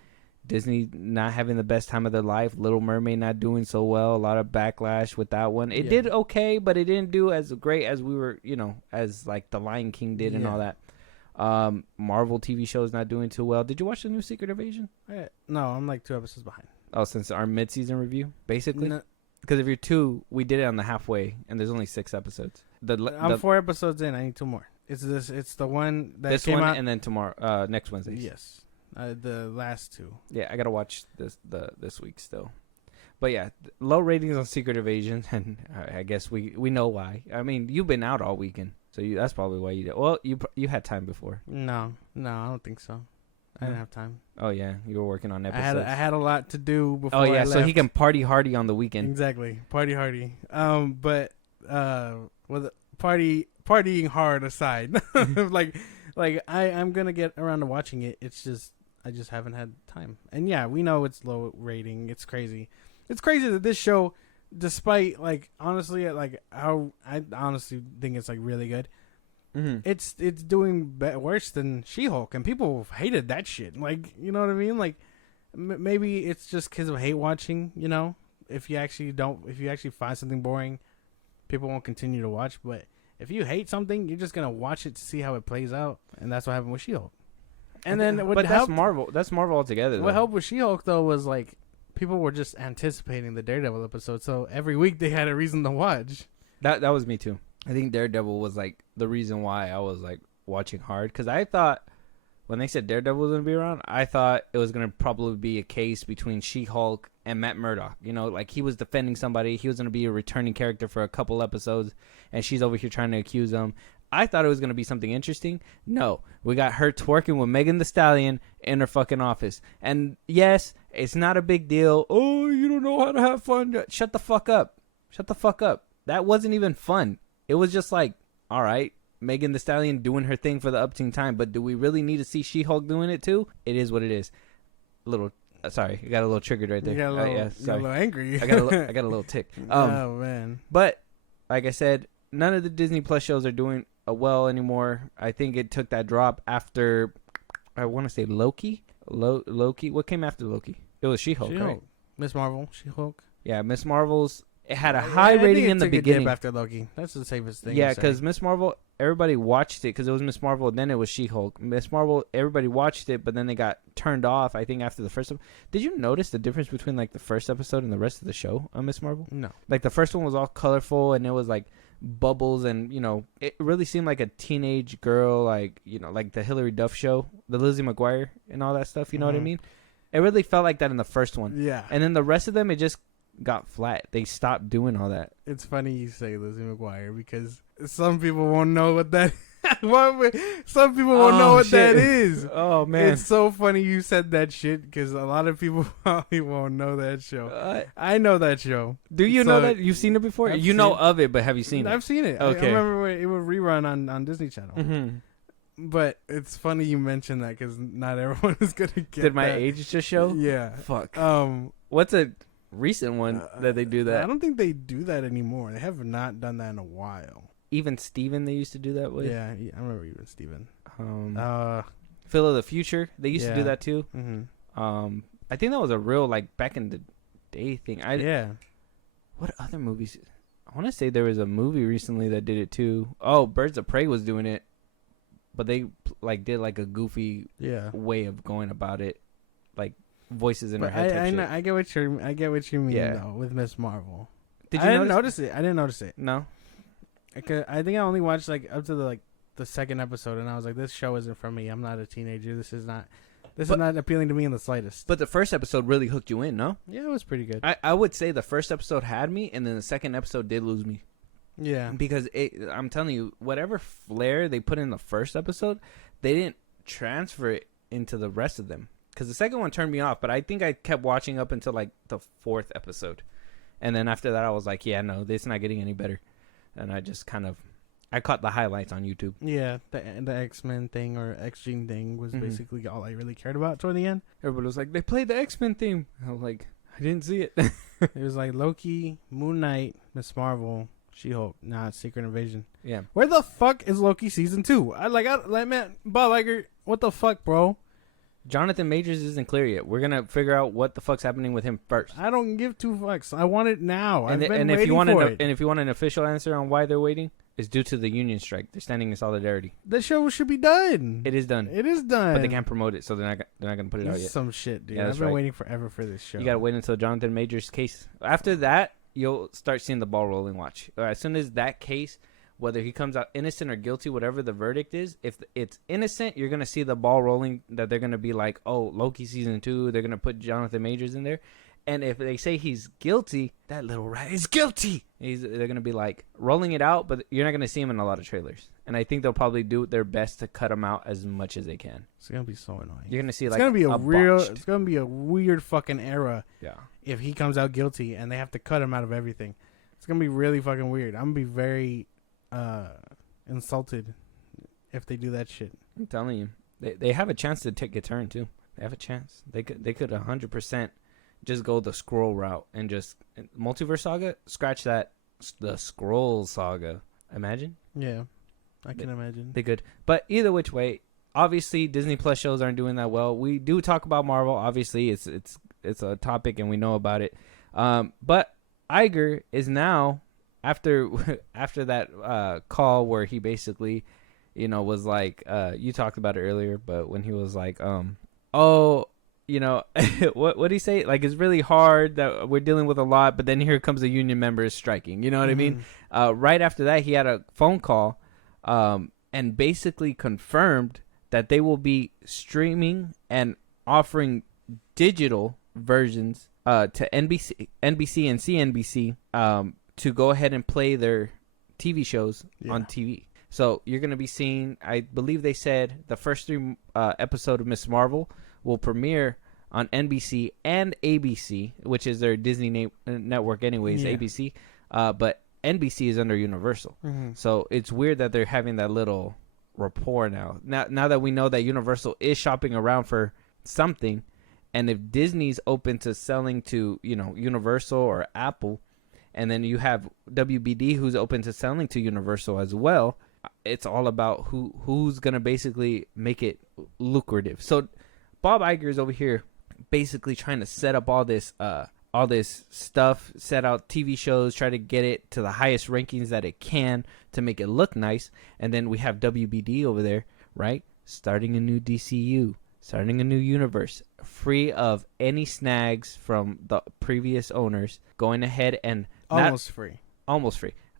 Disney not having the best time of their life. Little Mermaid not doing so well. A lot of backlash with that one. It did okay, but it didn't do as great as we were, as like The Lion King did and all that. Marvel TV shows not doing too well. Did you watch the new Secret Invasion? No, I'm like 2 episodes behind. Oh, since our mid-season review, basically? Because if you're 2, we did it on the halfway, and there's only 6 episodes. I'm 4 episodes in. I need 2 more. It's the one that came out. And then tomorrow, next Wednesday. Yes. The last 2. Yeah, I gotta watch this week still. But yeah, low ratings on Secret Invasion, and I guess we know why. I mean, you've been out all weekend, so that's probably why you did. Well, you had time before. No, I don't think so. I didn't have time. Oh yeah, you were working on episodes. I had a lot to do before. Oh yeah, I left. so he can party hardy on the weekend. Exactly, party hardy. But with partying hard aside, like I'm gonna get around to watching it. It's just I just haven't had time. And yeah, we know it's low rating. It's crazy. It's crazy that this show, despite honestly how I honestly think it's really good. Mm-hmm. It's doing worse than She-Hulk, and people hated that shit. You know what I mean? Maybe it's just because of hate watching. If you actually find something boring, people won't continue to watch. But if you hate something, you're just gonna watch it to see how it plays out, and that's what happened with She-Hulk. And then, that's Marvel. That's Marvel altogether. What helped with She-Hulk though was people were just anticipating the Daredevil episode, so every week they had a reason to watch. That was me too. I think Daredevil was the reason why I was watching hard, because I thought when they said Daredevil was gonna be around, I thought it was gonna probably be a case between She-Hulk and Matt Murdock. He was defending somebody. He was gonna be a returning character for a couple episodes, and she's over here trying to accuse him. I thought it was going to be something interesting. No, we got her twerking with Megan Thee Stallion in her fucking office. And yes, it's not a big deal. Oh, you don't know how to have fun. Shut the fuck up. Shut the fuck up. That wasn't even fun. It was just all right, Megan Thee Stallion doing her thing for the upteen time, but do we really need to see She-Hulk doing it too? It is what it is. Sorry, I got a little triggered right there. You got a little angry. I got a little tick. Oh man. But like I said, none of the Disney Plus shows are doing well anymore. I think it took that drop after, I want to say Loki. Loki. What came after Loki? It was She-Hulk, right? Miss Marvel, She-Hulk. Yeah, Miss Marvel's. It had a high rating in the beginning. After Loki, that's the safest thing. Yeah, because Miss Marvel, everybody watched it because it was Miss Marvel. Then it was She-Hulk. Miss Marvel, everybody watched it, but then they got turned off. I think after the first one. Did you notice the difference between the first episode and the rest of the show on Miss Marvel? No. The first one was all colorful and it was Bubbles, and it really seemed like a teenage girl, like like the Hillary Duff show, the Lizzie McGuire and all that stuff. You know what I mean? It really felt like that in the first one. Yeah. And then the rest of them, it just got flat. They stopped doing all that. It's funny you say Lizzie McGuire because some people won't know what that. Some people won't know what that is. Oh man, it's so funny you said that shit because a lot of people probably won't know that show. I know that show. Do you know that? You've seen it before? I've You know seen- of it, but have you seen it? I've seen it. Okay. I remember when it would rerun on Disney Channel. Mm-hmm. But it's funny you mentioned that because not everyone is gonna get. Did my that. age just show? Yeah. Fuck. Um. What's a recent one that they do that? I don't think they do that anymore. They have not done that in a while. Even Steven, they used to do that with. Yeah, I remember even Steven. Phil of the Future, they used to do yeah. that too. Mm-hmm. I think that was a real like back in the day thing. Yeah. What other movies? I want to say there was a movie recently that did it too. Oh, Birds of Prey was doing it, but they like did like a goofy way of going about it, like voices in her head. I get what you mean Yeah. though with Miss Marvel. Did you notice it? I didn't notice it. No. I think I only watched like up to the second episode, and I was like, "This show isn't for me. I'm not a teenager. This is not appealing to me in the slightest." But the first episode really hooked you in, no? Yeah, it was pretty good. I would say the first episode had me, and then the second episode did lose me. Yeah, Because I'm telling you, whatever flair they put in the first episode, they didn't transfer it into the rest of them. Because the second one turned me off, but I think I kept watching up until like the fourth episode. And then after that, I was like, yeah, no, it's not getting any better. And I just I caught the highlights on YouTube. yeah. The X-Men thing or X-Gene thing was basically all I really cared about toward the end. Everybody was like, they played the X-Men theme. I was like, I didn't see it. It was like Loki, Moon Knight, Miss Marvel, She-Hulk, Secret Invasion. Yeah. Where the fuck is Loki season 2? Man, Bob Iger, what the fuck, bro? Jonathan Majors isn't clear yet. We're gonna figure out what the fuck's happening with him first. I don't give two fucks. I want it now. And if you want an official answer on why they're waiting, it's due to the union strike. They're standing in solidarity. The show should be done. It is done. It is done. But they can't promote it, so they're not gonna put it out yet. Some shit, dude. Yeah, I've been waiting forever for this show. You gotta wait until Jonathan Majors' case. After that, you'll start seeing the ball rolling. Watch. As soon as that case, whether he comes out innocent or guilty, whatever the verdict is, if it's innocent, you're gonna see the ball rolling. That they're gonna be like, oh, Loki season 2. They're gonna put Jonathan Majors in there. And if they say he's guilty, that little rat is guilty. They're going to be like rolling it out, but you're not going to see him in a lot of trailers. And I think they'll probably do their best to cut him out as much as they can. It's going to be so annoying. You're going to see it's going to be botched. it's going to be a weird fucking era. Yeah. If he comes out guilty and they have to cut him out of everything. It's going to be really fucking weird. I'm going to be very insulted if they do that shit. I'm telling you. They have a chance to take a turn too. They have a chance. They could 100% just go the scroll route and just Multiverse Saga, scratch that, the Scroll Saga. Imagine? Yeah, I can imagine. They could. But either which way, obviously Disney Plus shows aren't doing that well. We do talk about Marvel. Obviously, it's a topic and we know about it. But Iger is now after that call where he basically, was like, you talked about it earlier, but when he was like, what did he say? Like, it's really hard that we're dealing with a lot, but then here comes the union members striking. You know what I mean? Right after that, he had a phone call and basically confirmed that they will be streaming and offering digital versions to NBC and CNBC to go ahead and play their TV shows on TV. So you're going to be seeing, I believe they said, the first 3 episode of Miss Marvel will premiere on NBC and ABC, which is their Disney network anyways, ABC. But NBC is under Universal. So it's weird that they're having that little rapport now. Now that we know that Universal is shopping around for something, and if Disney's open to selling to, Universal or Apple, and then you have WBD who's open to selling to Universal as well, it's all about who's going to basically make it lucrative. So Bob Iger is over here basically trying to set up all this stuff, set out TV shows, try to get it to the highest rankings that it can to make it look nice. And then we have WBD over there, right? Starting a new DCU, starting a new universe, free of any snags from the previous owners, going ahead and almost free.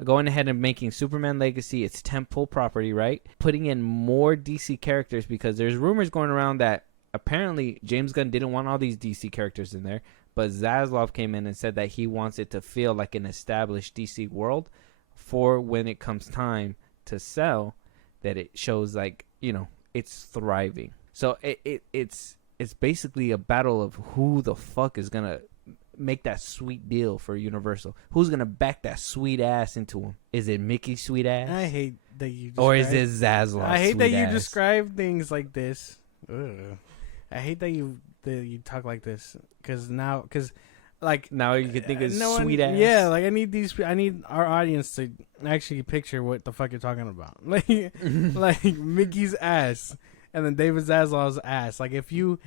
going ahead and making Superman Legacy its tentpole property, right? Putting in more DC characters because there's rumors going around that apparently James Gunn didn't want all these DC characters in there, but Zaslav came in and said that he wants it to feel like an established DC world for when it comes time to sell, that it shows like, you know, it's thriving. So it's basically a battle of who the fuck is going to make that sweet deal for Universal. Who's going to back that sweet ass into him? Is it Mickey sweet ass? I hate that you or is it Zaslav? I hate that you ass? describe things like this. Ugh. I hate that you talk like this because now you can think of sweet ass. Yeah, like I need our audience to actually picture what the fuck you're talking about. Like Mickey's ass and then David Zaslav's ass. Like if you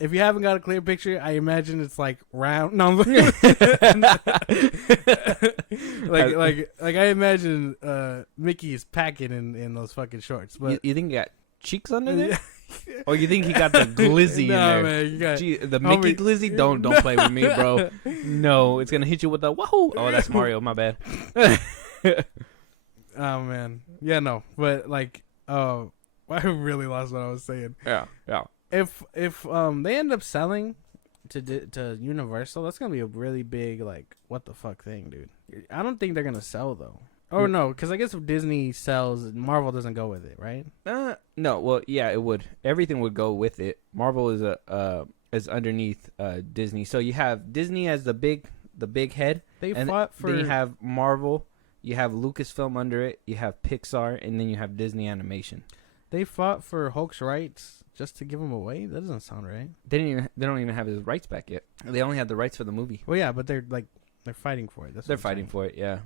haven't got a clear picture, I imagine it's like round. No, like I imagine Mickey is packing in those fucking shorts. But you think he got cheeks under there? Or you think he got the glizzy in there? Man, you got, the Mickey glizzy? Don't play with me, bro. No, it's gonna hit you with a wahoo. Oh, that's Mario. My bad. Oh man, yeah, no, but like, I really lost what I was saying. Yeah. If they end up selling to Universal, that's gonna be a really big like what the fuck thing, dude. I don't think they're gonna sell though. Oh no, because I guess if Disney sells, Marvel doesn't go with it, right? No. Well, yeah, it would. Everything would go with it. Marvel is underneath Disney. So you have Disney as the big head. They fought for. Then you have Marvel. You have Lucasfilm under it. You have Pixar, and then you have Disney Animation. They fought for Hulk's rights just to give him away. That doesn't sound right. They don't even have his rights back yet. They only had the rights for the movie. Well, yeah, but they're fighting for it. They're fighting for it. Yeah.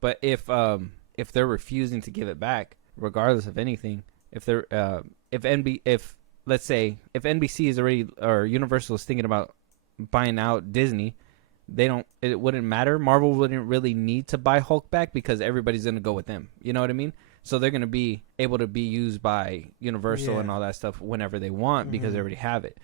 But if they're refusing to give it back, regardless of anything, if let's say if NBC is already or Universal is thinking about buying out Disney, it wouldn't matter. Marvel wouldn't really need to buy Hulk back because everybody's gonna go with them. You know what I mean? So they're gonna be able to be used by Universal and all that stuff whenever they want because they already have it.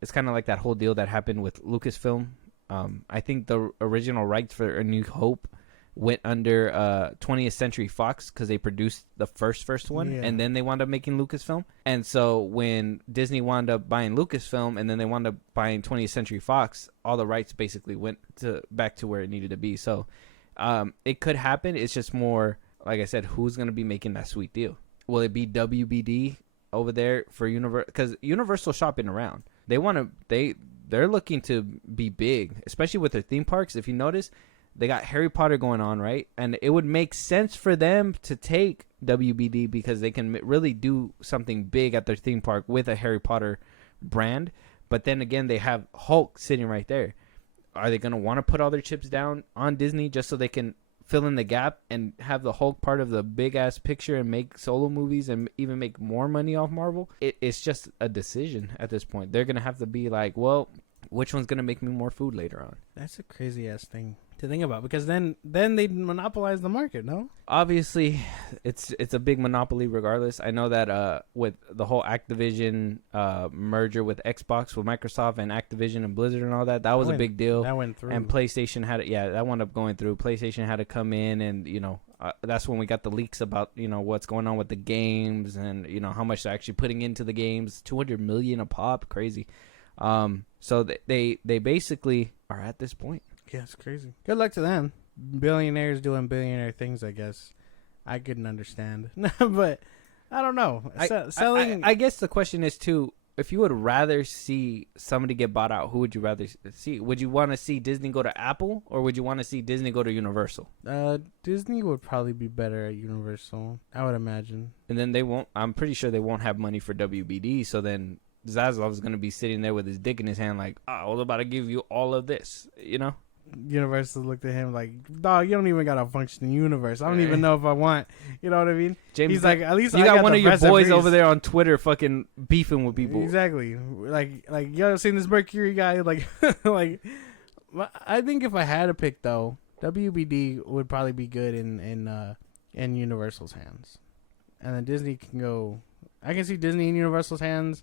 It's kind of like that whole deal that happened with Lucasfilm. I think the original rights for A New Hope went under 20th Century Fox because they produced the first one, and then they wound up making Lucasfilm. And so when Disney wound up buying Lucasfilm and then they wound up buying 20th Century Fox, all the rights basically went back to where it needed to be. So it could happen. It's just more, like I said, who's going to be making that sweet deal? Will it be WBD over there for Universal? Because Universal shopping around. They're looking to be big, especially with their theme parks. If you notice, they got Harry Potter going on, right? And it would make sense for them to take WBD because they can really do something big at their theme park with a Harry Potter brand. But then again, they have Hulk sitting right there. Are they going to want to put all their chips down on Disney just so they can fill in the gap and have the Hulk part of the big-ass picture and make solo movies and even make more money off Marvel? It's just a decision at this point. They're going to have to be like, well, which one's going to make me more food later on? That's a crazy-ass thing to think about because then they'd monopolize the market, no? Obviously, it's a big monopoly regardless. I know that with the whole Activision merger with Xbox, with Microsoft and Activision and Blizzard and all that was a big deal. That went through. And PlayStation that wound up going through. PlayStation had to come in and, that's when we got the leaks about, what's going on with the games and, how much they're actually putting into the games. $200 million a pop. Crazy. So they basically are at this point. Yeah, it's crazy. Good luck to them. Billionaires doing billionaire things, I guess. I couldn't understand. But I don't know. Selling. I guess the question is, too, if you would rather see somebody get bought out, who would you rather see? Would you want to see Disney go to Apple or would you want to see Disney go to Universal? Disney would probably be better at Universal, I would imagine. And then I'm pretty sure they won't have money for WBD, so then Zaslav's going to be sitting there with his dick in his hand like, I was about to give you all of this, Universal looked at him like, dog, you don't even got a functioning universe. I don't even know if I want, you know what I mean? James, he's like, at least you got one of your boys over there on Twitter fucking beefing with people. Exactly. Like you ever seen this Mercury guy? Like, I think if I had to pick though, WBD would probably be good in Universal's hands, and then Disney can go. I can see Disney in Universal's hands.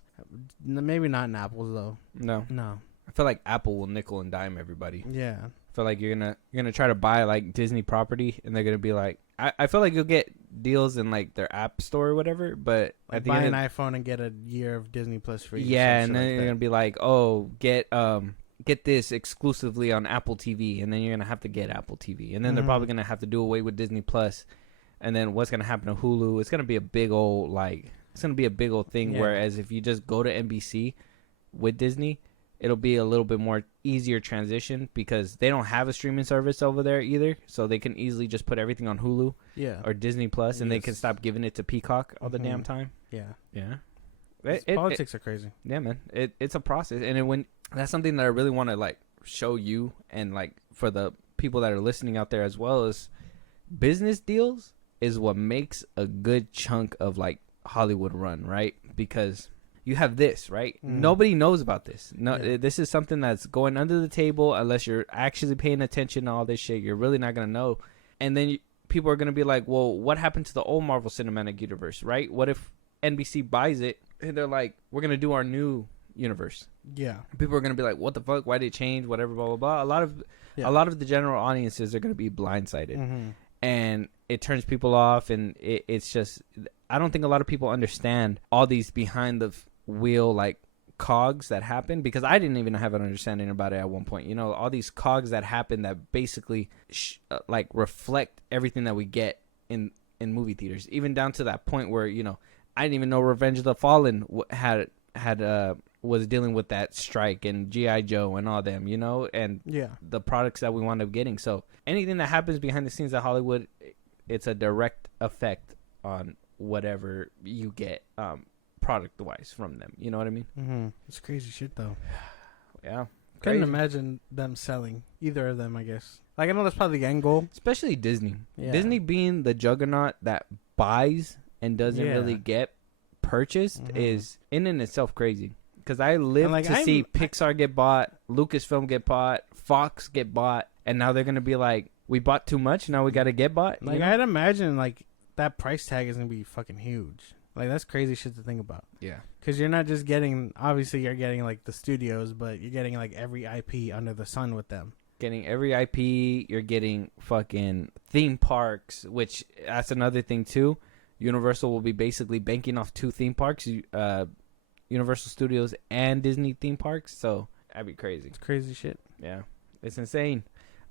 Maybe not in Apple's though. No. I feel like Apple will nickel and dime everybody. Yeah. I feel like you're gonna try to buy like Disney property, and they're gonna be like, I feel like you'll get deals in like their app store or whatever, but Like at the buy end an iPhone and get a year of Disney Plus free. yeah, and then you're gonna be like, oh, get this exclusively on Apple TV, and then you're gonna have to get Apple TV, and then they're probably gonna have to do away with Disney Plus, and then what's gonna happen to Hulu? It's gonna be a big old thing. Yeah. Whereas if you just go to NBC with Disney, it'll be a little bit more easier transition because they don't have a streaming service over there either, so they can easily just put everything on Hulu or Disney Plus, and they can stop giving it to Peacock all the damn time. Yeah. Politics are crazy. Yeah, man. It's a process, and when that's something that I really want to like show you, and like for the people that are listening out there as well, is business deals is what makes a good chunk of like Hollywood run, right? Because you have this, right? Nobody knows about this. This is something that's going under the table unless you're actually paying attention to all this shit. You're really not gonna know, and then people are gonna be like, well, what happened to the old Marvel Cinematic Universe, right? What if NBC buys it and they're like, we're gonna do our new universe? Yeah. People are gonna be like, what the fuck? Why did it change? Whatever, blah blah blah. A lot of the general audiences are gonna be blindsided, and it turns people off, and it's just, I don't think a lot of people understand all these behind the wheel like cogs that happen, because I didn't even have an understanding about it at one point. You know, all these cogs that happen that basically like reflect everything that we get in movie theaters, even down to that point where, you know, I didn't even know Revenge of the Fallen was dealing with that strike, and G.I. Joe and all them, you know, and the products that we wound up getting. So anything that happens behind the scenes at Hollywood, it's a direct effect on whatever you get product wise from them. You know what I mean? It's crazy shit though. Yeah. Couldn't imagine them selling either of them, I guess. Like, I know that's probably the end goal. Especially Disney. Yeah. Disney being the juggernaut that buys and doesn't really get purchased is in and itself crazy. Because I live to see Pixar get bought, Lucasfilm get bought, Fox get bought, and now they're going to be like, we bought too much, now we got to get bought. Like, I'd imagine, like, that price tag is going to be fucking huge. Like, that's crazy shit to think about. Yeah. Because you're not just getting, obviously you're getting, like, the studios, but you're getting, like, every IP under the sun with them. Getting every IP, you're getting fucking theme parks, which that's another thing, too. Universal will be basically banking off 2 theme parks, Universal Studios and Disney theme parks, so that'd be crazy. It's crazy shit. Yeah, it's insane.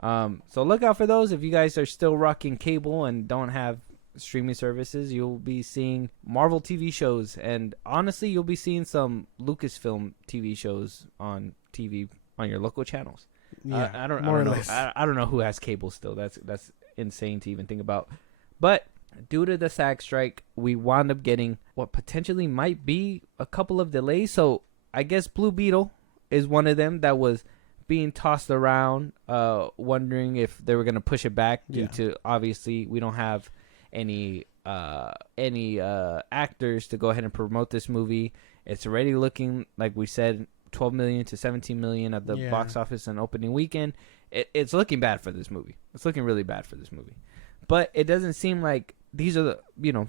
So look out for those. If you guys are still rocking cable and don't have streaming services, you'll be seeing Marvel TV shows, and honestly, you'll be seeing some Lucasfilm TV shows on TV on your local channels. Yeah, I don't know. I don't know who has cable still. That's insane to even think about. But due to the SAG strike, we wound up getting what potentially might be a couple of delays. So I guess Blue Beetle is one of them that was being tossed around, wondering if they were going to push it back due to, obviously, we don't have any actors to go ahead and promote this movie. It's already looking, like we said, 12 million to 17 million at the box office and opening weekend. It's looking bad for this movie. It's looking really bad for this movie. But it doesn't seem like these are the, you know,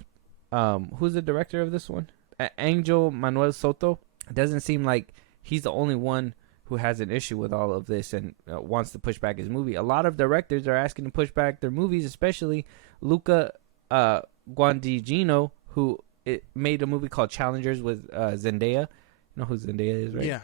who's the director of this one? Angel Manuel Soto. It doesn't seem like he's the only one who has an issue with all of this and wants to push back his movie. A lot of directors are asking to push back their movies, especially Luca Guadagnino, who made a movie called Challengers with Zendaya. You know who Zendaya is, right? Yeah.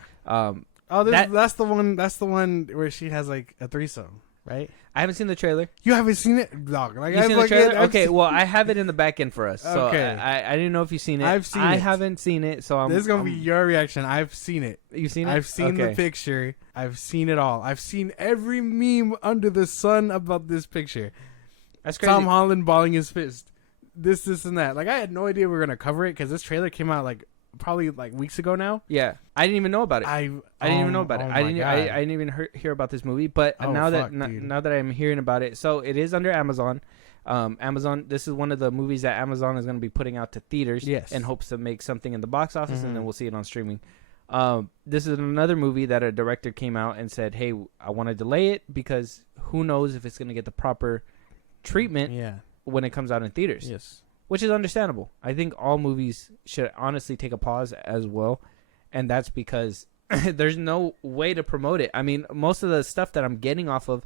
That's the one. That's the one where she has like a threesome, right? I haven't seen the trailer. You haven't seen it, dog. Like, you seen the trailer? Okay, well, I have it in the back end for us. So okay. I didn't know if you've seen it. I've seen it. I haven't seen it, so this is gonna be your reaction. I've seen it. You've seen it? I've seen the picture. I've seen it all. I've seen every meme under the sun about this picture. That's crazy. Tom Holland balling his fist. This, and that. Like, I had no idea we were gonna cover it because this trailer came out like probably like weeks ago now. Yeah, I didn't even know about it. I didn't even know about it. I didn't even hear about this movie. But now that I'm hearing about it, so it is under Amazon. Amazon. This is one of the movies that Amazon is going to be putting out to theaters. Yes. In hopes to make something in the box office, and then we'll see it on streaming. This is another movie that a director came out and said, "Hey, I want to delay it because who knows if it's going to get the proper treatment when it comes out in theaters." Yes. Which is understandable. I think all movies should honestly take a pause as well. And that's because there's no way to promote it. I mean, most of the stuff that I'm getting off of,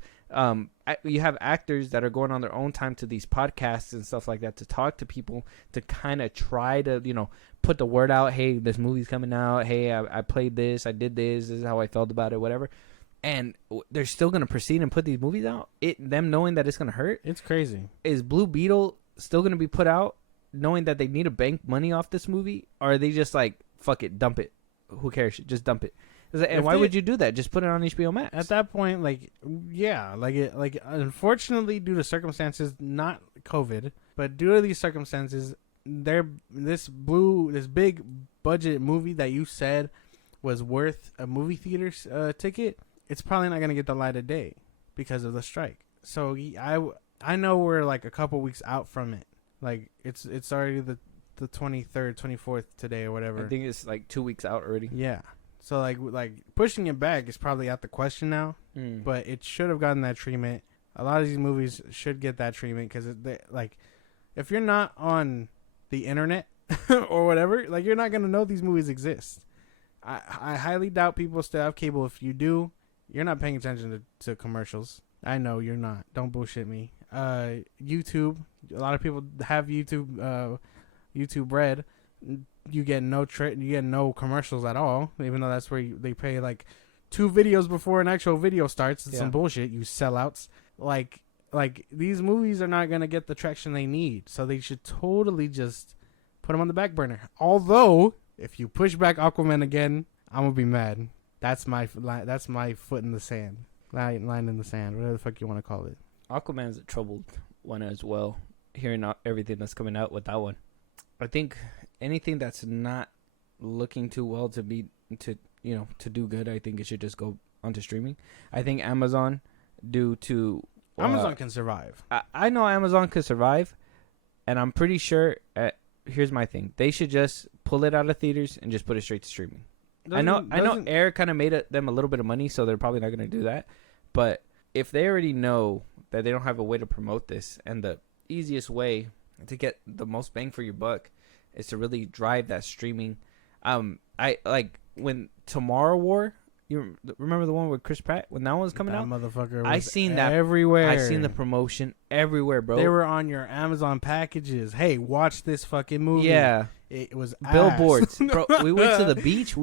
you have actors that are going on their own time to these podcasts and stuff like that to talk to people to kind of try to, put the word out. Hey, this movie's coming out. Hey, I played this. I did this. This is how I felt about it, whatever. And they're still going to proceed and put these movies out. Them knowing that it's going to hurt. It's crazy. Is Blue Beetle still going to be put out knowing that they need to bank money off this movie? Or are they just like, fuck it, dump it? Who cares? Just dump it. And why would you do that? Just put it on HBO Max. At that point, unfortunately, due to circumstances, not COVID, but due to these circumstances, this big budget movie that you said was worth a movie theater ticket, it's probably not gonna get the light of day because of the strike. So I know we're like a couple weeks out from it. Like it's already the 23rd, 24th today or whatever. I think it's like 2 weeks out already. Yeah. So like pushing it back is probably out the question now. But it should have gotten that treatment. A lot of these movies should get that treatment because if you're not on the internet or whatever, like you're not gonna know these movies exist. I highly doubt people still have cable. If you do, you're not paying attention to commercials. I know you're not. Don't bullshit me. YouTube. A lot of people have YouTube. YouTube Red. You get no commercials at all. Even though that's where they pay like 2 videos before an actual video starts. It's some bullshit. You sellouts. Like these movies are not gonna get the traction they need. So they should totally just put them on the back burner. Although, if you push back Aquaman again, I'm gonna be mad. That's my foot in the sand. Line in the sand. Whatever the fuck you want to call it. Aquaman's a troubled one as well. Hearing everything that's coming out with that one, I think anything that's not looking too well to do good, I think it should just go onto streaming. I think Amazon, Amazon can survive. I know Amazon could survive, and I'm pretty sure. Here's my thing: they should just pull it out of theaters and just put it straight to streaming. I know Air kind of made them a little bit of money, so they're probably not going to do that. But if they already know that they don't have a way to promote this, and the easiest way to get the most bang for your buck is to really drive that streaming. I like when Tomorrow War. You remember the one with Chris Pratt when that one was coming out? Motherfucker, I seen that everywhere. I seen the promotion everywhere, bro. They were on your Amazon packages. Hey, watch this fucking movie. Yeah, it was billboards, bro. We went to the beach.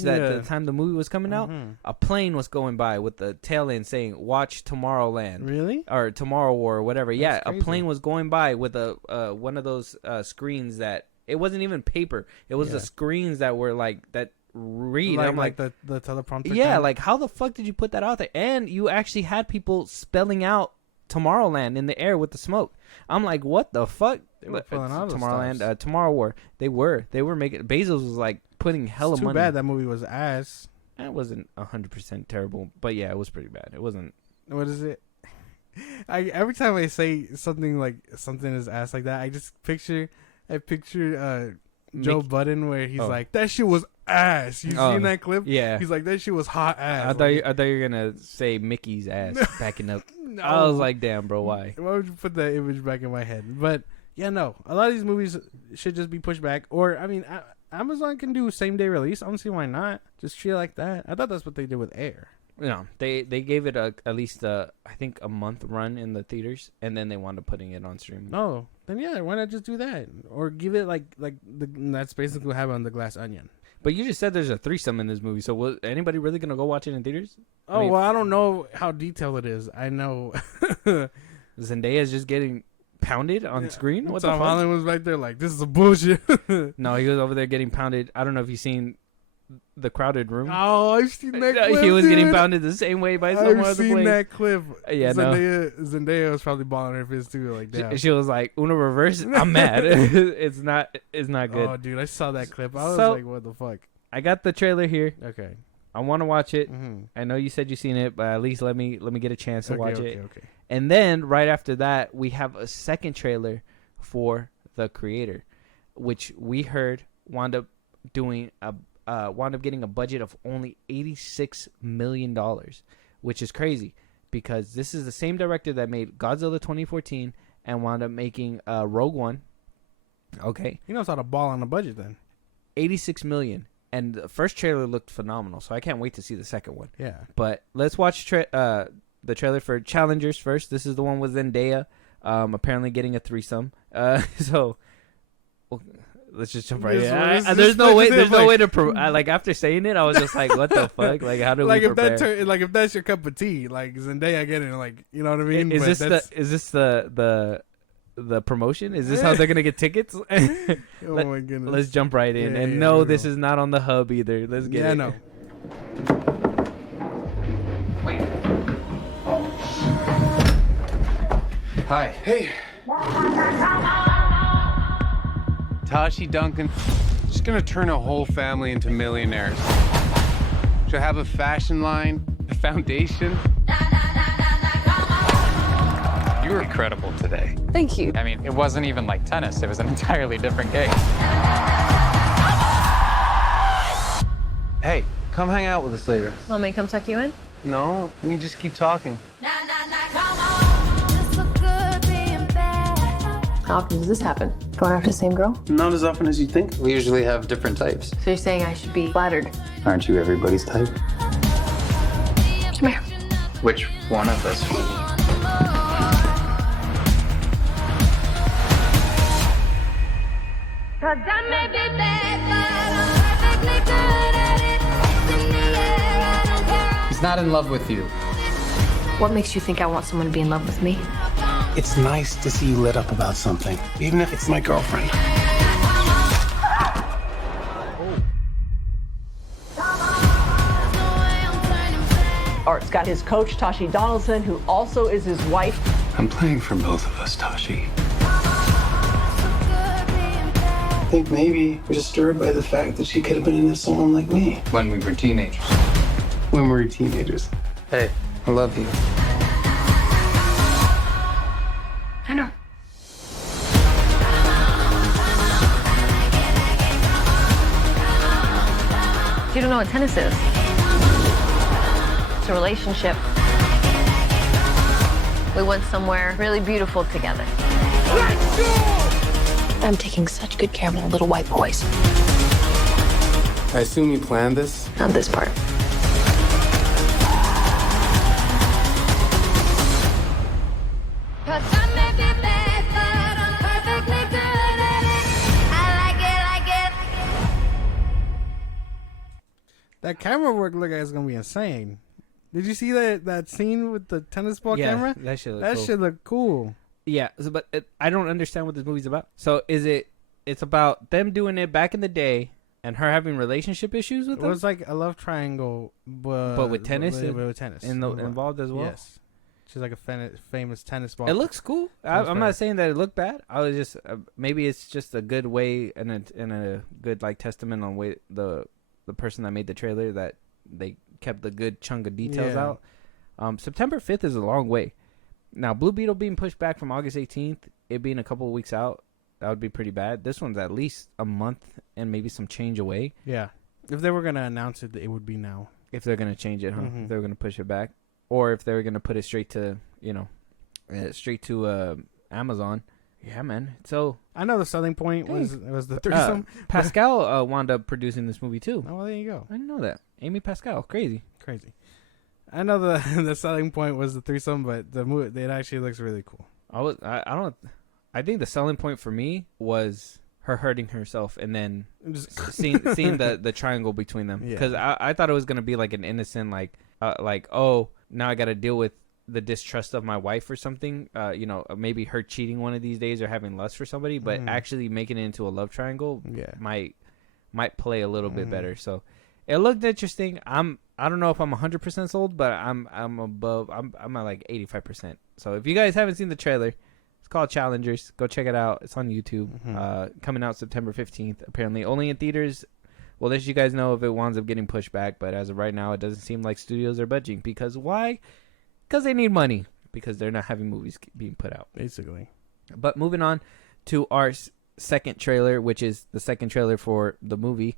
That the time the movie was coming out. A plane was going by with the tail end saying "Watch Tomorrowland." Really? Or Tomorrow War or whatever. That's a crazy. plane was going by with a one of those screens that it wasn't even paper. It was the screens that were like that. Read. I'm like the teleprompter. Yeah, kind? like how the fuck did you put that out there? And you actually had people spelling out Tomorrowland in the air with the smoke. I'm like, what the fuck? They were pulling out Tomorrowland, Tomorrow War. They were making. Bezos was like putting hella it's too money. bad that movie was ass. It wasn't 100% terrible, but yeah, it was pretty bad. It wasn't. What is it? Every time I say something is ass like that, I picture Joe Budden where he's like, that shit was ass. You seen that clip? Yeah. He's like, that shit was hot ass. I thought you were gonna say Mickey's ass backing up. No. I was like, damn, bro, why? Why would you put that image back in my head? But yeah, no. A lot of these movies should just be pushed back. Or I mean, Amazon can do same day release. I don't see why not. Just treat it like that. I thought that's what they did with Air. No, they gave it at least I think a month run in the theaters, and then they wound up putting it on streaming. No, then yeah, why not just do that? Or give it that's basically what happened on The Glass Onion. But you just said there's a threesome in this movie, so was anybody really gonna go watch it in theaters? I don't know how detailed it is. I know Zendaya's just getting pounded on screen. What Tom the fuck? Holland was back there like, this is a bullshit. No, he was over there getting pounded. I don't know if you've seen The Crowded Room. Oh, I've seen that clip. He was dude. getting pounded the same way by someone. I've seen that clip. Yeah, Zendaya was probably balling her fist too. Like, damn. She was like, "Uno reverse." I'm mad. It's not good. Oh, dude, I saw that clip. I was like, what the fuck? I got the trailer here. Okay. I want to watch it. Mm-hmm. I know you said you've seen it, but at least let me get a chance to watch it. Okay. And then right after that, we have a second trailer for The Creator, which we heard wound up getting a budget of only $86 million, which is crazy because this is the same director that made Godzilla 2014 and wound up making Rogue One. Okay. He knows how to ball on a budget then. $86 million. And the first trailer looked phenomenal, so I can't wait to see the second one. Yeah. But let's watch the trailer for Challengers first. This is the one with Zendaya, apparently getting a threesome. So let's just jump right in. There's no way to like after saying it, I was just like, what the fuck? Like, how do like we if prepare? if that's your cup of tea, like Zendaya getting like, you know what I mean? Is this the promotion? Is this how they're gonna get tickets? Oh my goodness. Let's jump right in. Yeah, and yeah, no, this is not on the hub either. Let's get it. No. Wait. Hi. Hey. Tashi Duncan. She's gonna turn a whole family into millionaires. She'll have a fashion line, a foundation. You were incredible today. Thank you. I mean, it wasn't even like tennis. It was an entirely different game. Hey, come hang out with us later. Want me to come tuck you in? No, we can just keep talking. How often does this happen? Going after the same girl? Not as often as you think. We usually have different types. So you're saying I should be flattered? Aren't you everybody's type? Come here. Which one of us? He's not in love with you. What makes you think I want someone to be in love with me? It's nice to see you lit up about something, even if it's my girlfriend. Art's got his coach, Tashi Donaldson, who also is his wife. I'm playing for both of us, Tashi. I think maybe we're disturbed by the fact that she could have been into someone like me. When we were teenagers. When we were teenagers. Hey, I love you. I know. You don't know what tennis is. It's a relationship. We went somewhere really beautiful together. I'm taking such good care of my little white boys. I assume you planned this? Not this part. That camera work look like it's gonna be insane. Did you see that scene with the tennis ball camera? That shit look That cool. shit look cool. Yeah, so, but I don't understand what this movie's about. So it's about them doing it back in the day and her having relationship issues with It them? was like a love triangle, But with tennis? With tennis Involved as well? Yes, she's like a famous tennis ball. It looks cool. I'm not saying that it looked bad. I was just maybe it's just a good way and a good like testament on way the person that made the trailer that they kept the good chunk of details out. September 5th is a long way. Now, Blue Beetle being pushed back from August 18th, it being a couple of weeks out, that would be pretty bad. This one's at least a month and maybe some change away. Yeah. If they were going to announce it, it would be now. If they're going to change it, huh? Mm-hmm. If they were going to push it back. Or if they were going to put it straight to, Amazon. Yeah, man. So I know the selling point was the threesome. Pascal wound up producing this movie too. Oh, well, there you go. I didn't know that. Amy Pascal, crazy. I know the selling point was the threesome, but the movie it actually looks really cool. I think the selling point for me was her hurting herself and then seeing the triangle between them. Because I thought it was gonna be like an innocent oh, now I got to deal with the distrust of my wife or something. Maybe her cheating one of these days or having lust for somebody, but actually making it into a love triangle might play a little bit better. So it looked interesting. I don't know if I'm 100% sold, but I'm above. I'm at like 85%. So if you guys haven't seen the trailer, it's called Challengers. Go check it out. It's on YouTube. Coming out September 15th. Apparently only in theaters. We'll let you guys know if it winds up getting pushed back. But as of right now, it doesn't seem like studios are budging. Because why? Because they need money. Because they're not having movies being put out. Basically. But moving on to our second trailer, which is the second trailer for the movie,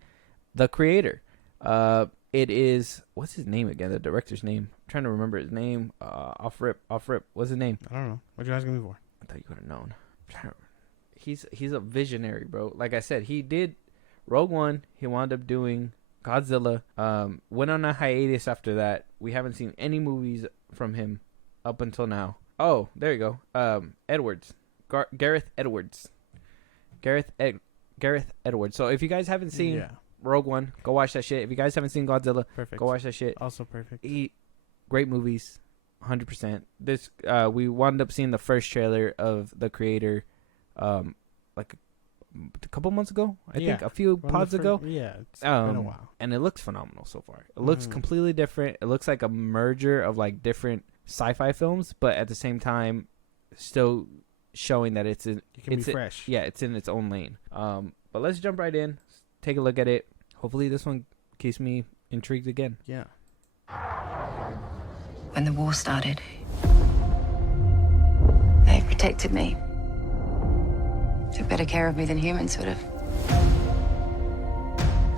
The Creator. It is, what's his name again? The director's name. I'm trying to remember his name. Off rip. What's his name? I don't know. What you asking me for? I thought you would have known. He's a visionary, bro. Like I said, he did Rogue One. He wound up doing Godzilla. Went on a hiatus after that. We haven't seen any movies from him up until now. Oh, there you go. Edwards. Gareth Edwards. Gareth Edwards. So if you guys haven't seen Rogue One, go watch that shit. If you guys haven't seen Godzilla, go watch that shit. Also perfect. Great movies. 100%. This we wound up seeing the first trailer of the creator like a couple months ago. I think a few pods ago. Yeah, it's been a while. And it looks phenomenal so far. It looks completely different. It looks like a merger of like different sci-fi films, but at the same time still showing that it's fresh. Yeah, it's in its own lane. But let's jump right in. Take a look at it. Hopefully this one keeps me intrigued again. Yeah. When the war started, they protected me. Took better care of me than humans would have.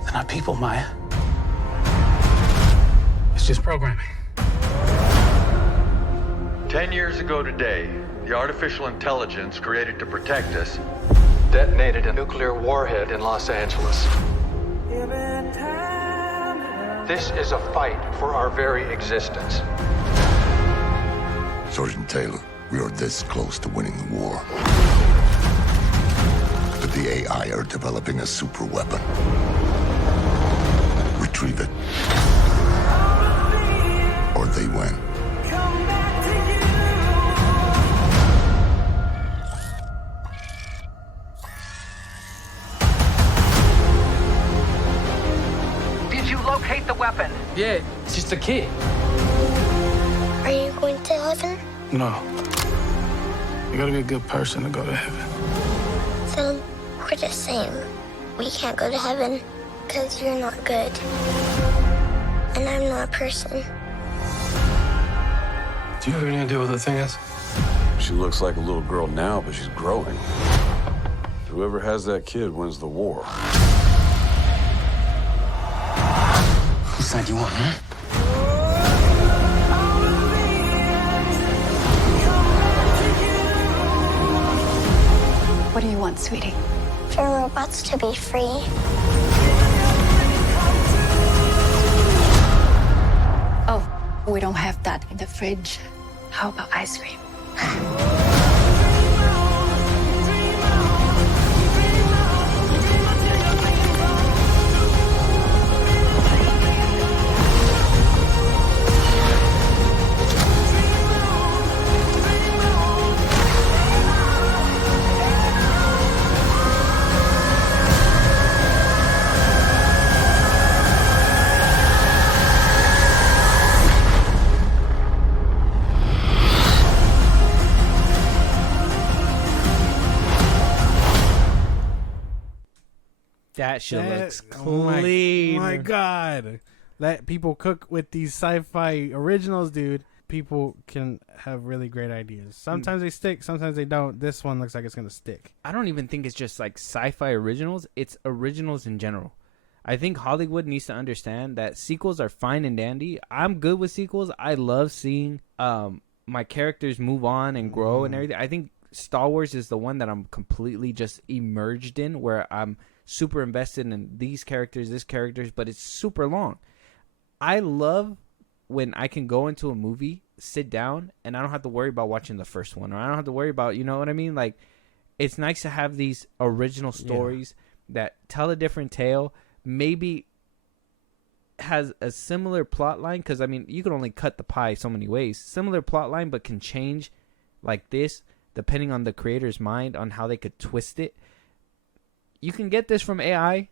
They're not people, Maya. It's just programming. 10 years ago today, the artificial intelligence created to protect us detonated a nuclear warhead in Los Angeles. This is a fight for our very existence. Sergeant Taylor, we are this close to winning the war. But the AI are developing a super weapon. Retrieve it. Or they win. Did you locate the weapon? Yeah, it's just a kid. Are you going to heaven? No. You gotta be a good person to go to heaven. So we're the same. We can't go to heaven because you're not good. And I'm not a person. Do you have any idea what the thing is? She looks like a little girl now, but she's growing. Whoever has that kid wins the war. Whose side you on, huh? What do you want, sweetie? For robots to be free. Oh, we don't have that in the fridge. How about ice cream? That shit looks clean. Oh my god. Let people cook with these sci-fi originals, dude. People can have really great ideas. Sometimes they stick, sometimes they don't. This one looks like it's going to stick. I don't even think it's just like sci-fi originals. It's originals in general. I think Hollywood needs to understand that sequels are fine and dandy. I'm good with sequels. I love seeing my characters move on and grow and everything. I think Star Wars is the one that I'm completely just immersed in, where I'm super invested in these characters, but it's super long. I love when I can go into a movie, sit down, and I don't have to worry about watching the first one, or I don't have to worry about, you know what I mean? Like, it's nice to have these original stories that tell a different tale, maybe has a similar plot line, because, I mean, you can only cut the pie so many ways. Similar plot line, but can change like this, depending on the creator's mind, on how they could twist it. You can get this from AI,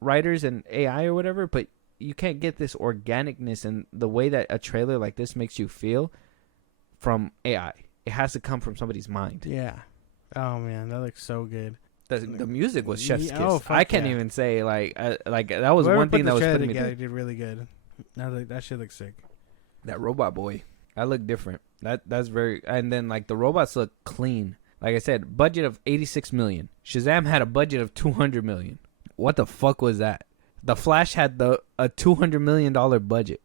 writers and AI or whatever, but you can't get this organicness and the way that a trailer like this makes you feel from AI. It has to come from somebody's mind. Yeah. Oh, man, that looks so good. The music was chef's kiss. Oh, I can't even say, like that was Whoever one thing that was putting putting me together did really good. That shit looks sick. That robot boy, that looked different. That's very, and then like the robots look clean. Like I said, budget of $86 million. Shazam had a budget of $200 million. What the fuck was that? The Flash had a $200 million budget.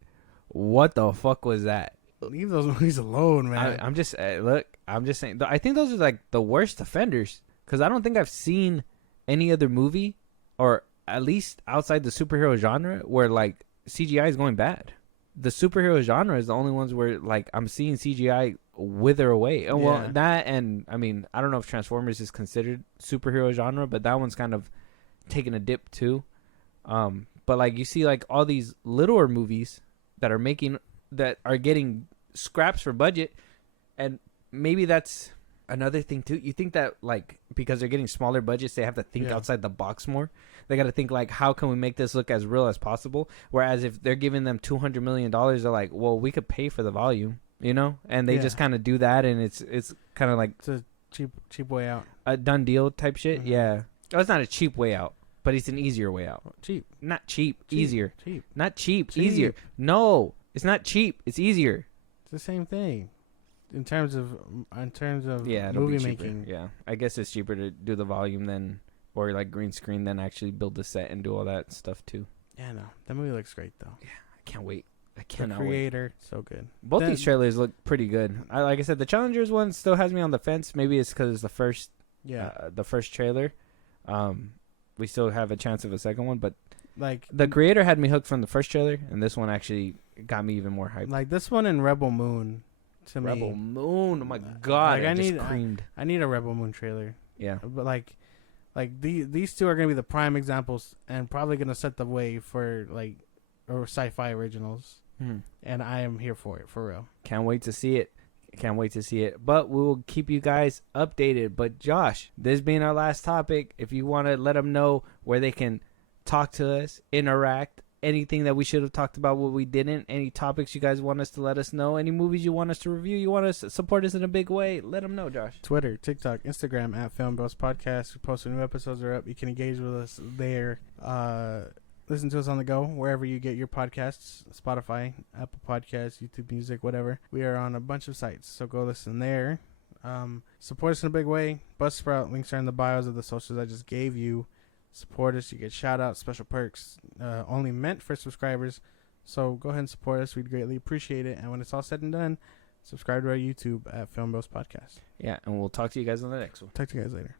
What the fuck was that? Leave those movies alone, man. I'm just saying. I think those are like the worst offenders, because I don't think I've seen any other movie or at least outside the superhero genre, where like CGI is going bad. The superhero genre is the only ones where like I'm seeing CGI wither away. And well, that, and I mean, I don't know if Transformers is considered superhero genre, but that one's kind of taking a dip too. But like you see like all these littler movies that are getting scraps for budget, and maybe that's another thing too. You think that like because they're getting smaller budgets, they have to think outside the box more. They got to think like, how can we make this look as real as possible? Whereas if they're giving them $200 million, they're like, well, we could pay for the volume, you know? And they just kind of do that, and it's kind of like it's a cheap way out, a done deal type shit. Mm-hmm. Yeah, oh, it's not a cheap way out, but it's an easier way out. Not cheap, easier. Not cheap, easier. No, it's not cheap. It's easier. It's the same thing. In terms of yeah, movie making. Yeah, I guess it's cheaper to do the volume than, or like green screen, than actually build the set and do all that stuff too. Yeah, no, that movie looks great though. Yeah, I can't wait. I cannot wait. The creator, so good. Both these trailers look pretty good. Like I said, the Challengers one still has me on the fence. Maybe it's because it's the first, the first trailer. We still have a chance of a second one, but like the creator had me hooked from the first trailer, and this one actually got me even more hyped. Like this one and Rebel Moon. Rebel Moon, oh my god! Like I need a Rebel Moon trailer. Yeah, but like these two are gonna be the prime examples, and probably gonna set the way for like or sci-fi originals. And I am here for it, for real. Can't wait to see it. But we will keep you guys updated. But Josh, this being our last topic, if you want to let them know where they can talk to us, interact. Anything that we should have talked about, what we didn't, any topics you guys want us to let us know, any movies you want us to review, you want us to support us in a big way, let them know, Josh. Twitter, TikTok, Instagram at FilmBros Podcast. We post when new episodes are up. You can engage with us there. Listen to us on the go, wherever you get your podcasts, Spotify, Apple Podcasts, YouTube Music, whatever. We are on a bunch of sites, so go listen there. Support us in a big way. Buzzsprout, links are in the bios of the socials I just gave you. Support us. You get shout outs, special perks, only meant for subscribers. So go ahead and support us. We'd greatly appreciate it. And when it's all said and done, subscribe to our YouTube at FilmBros Podcast. Yeah, and we'll talk to you guys on the next one. Talk to you guys later.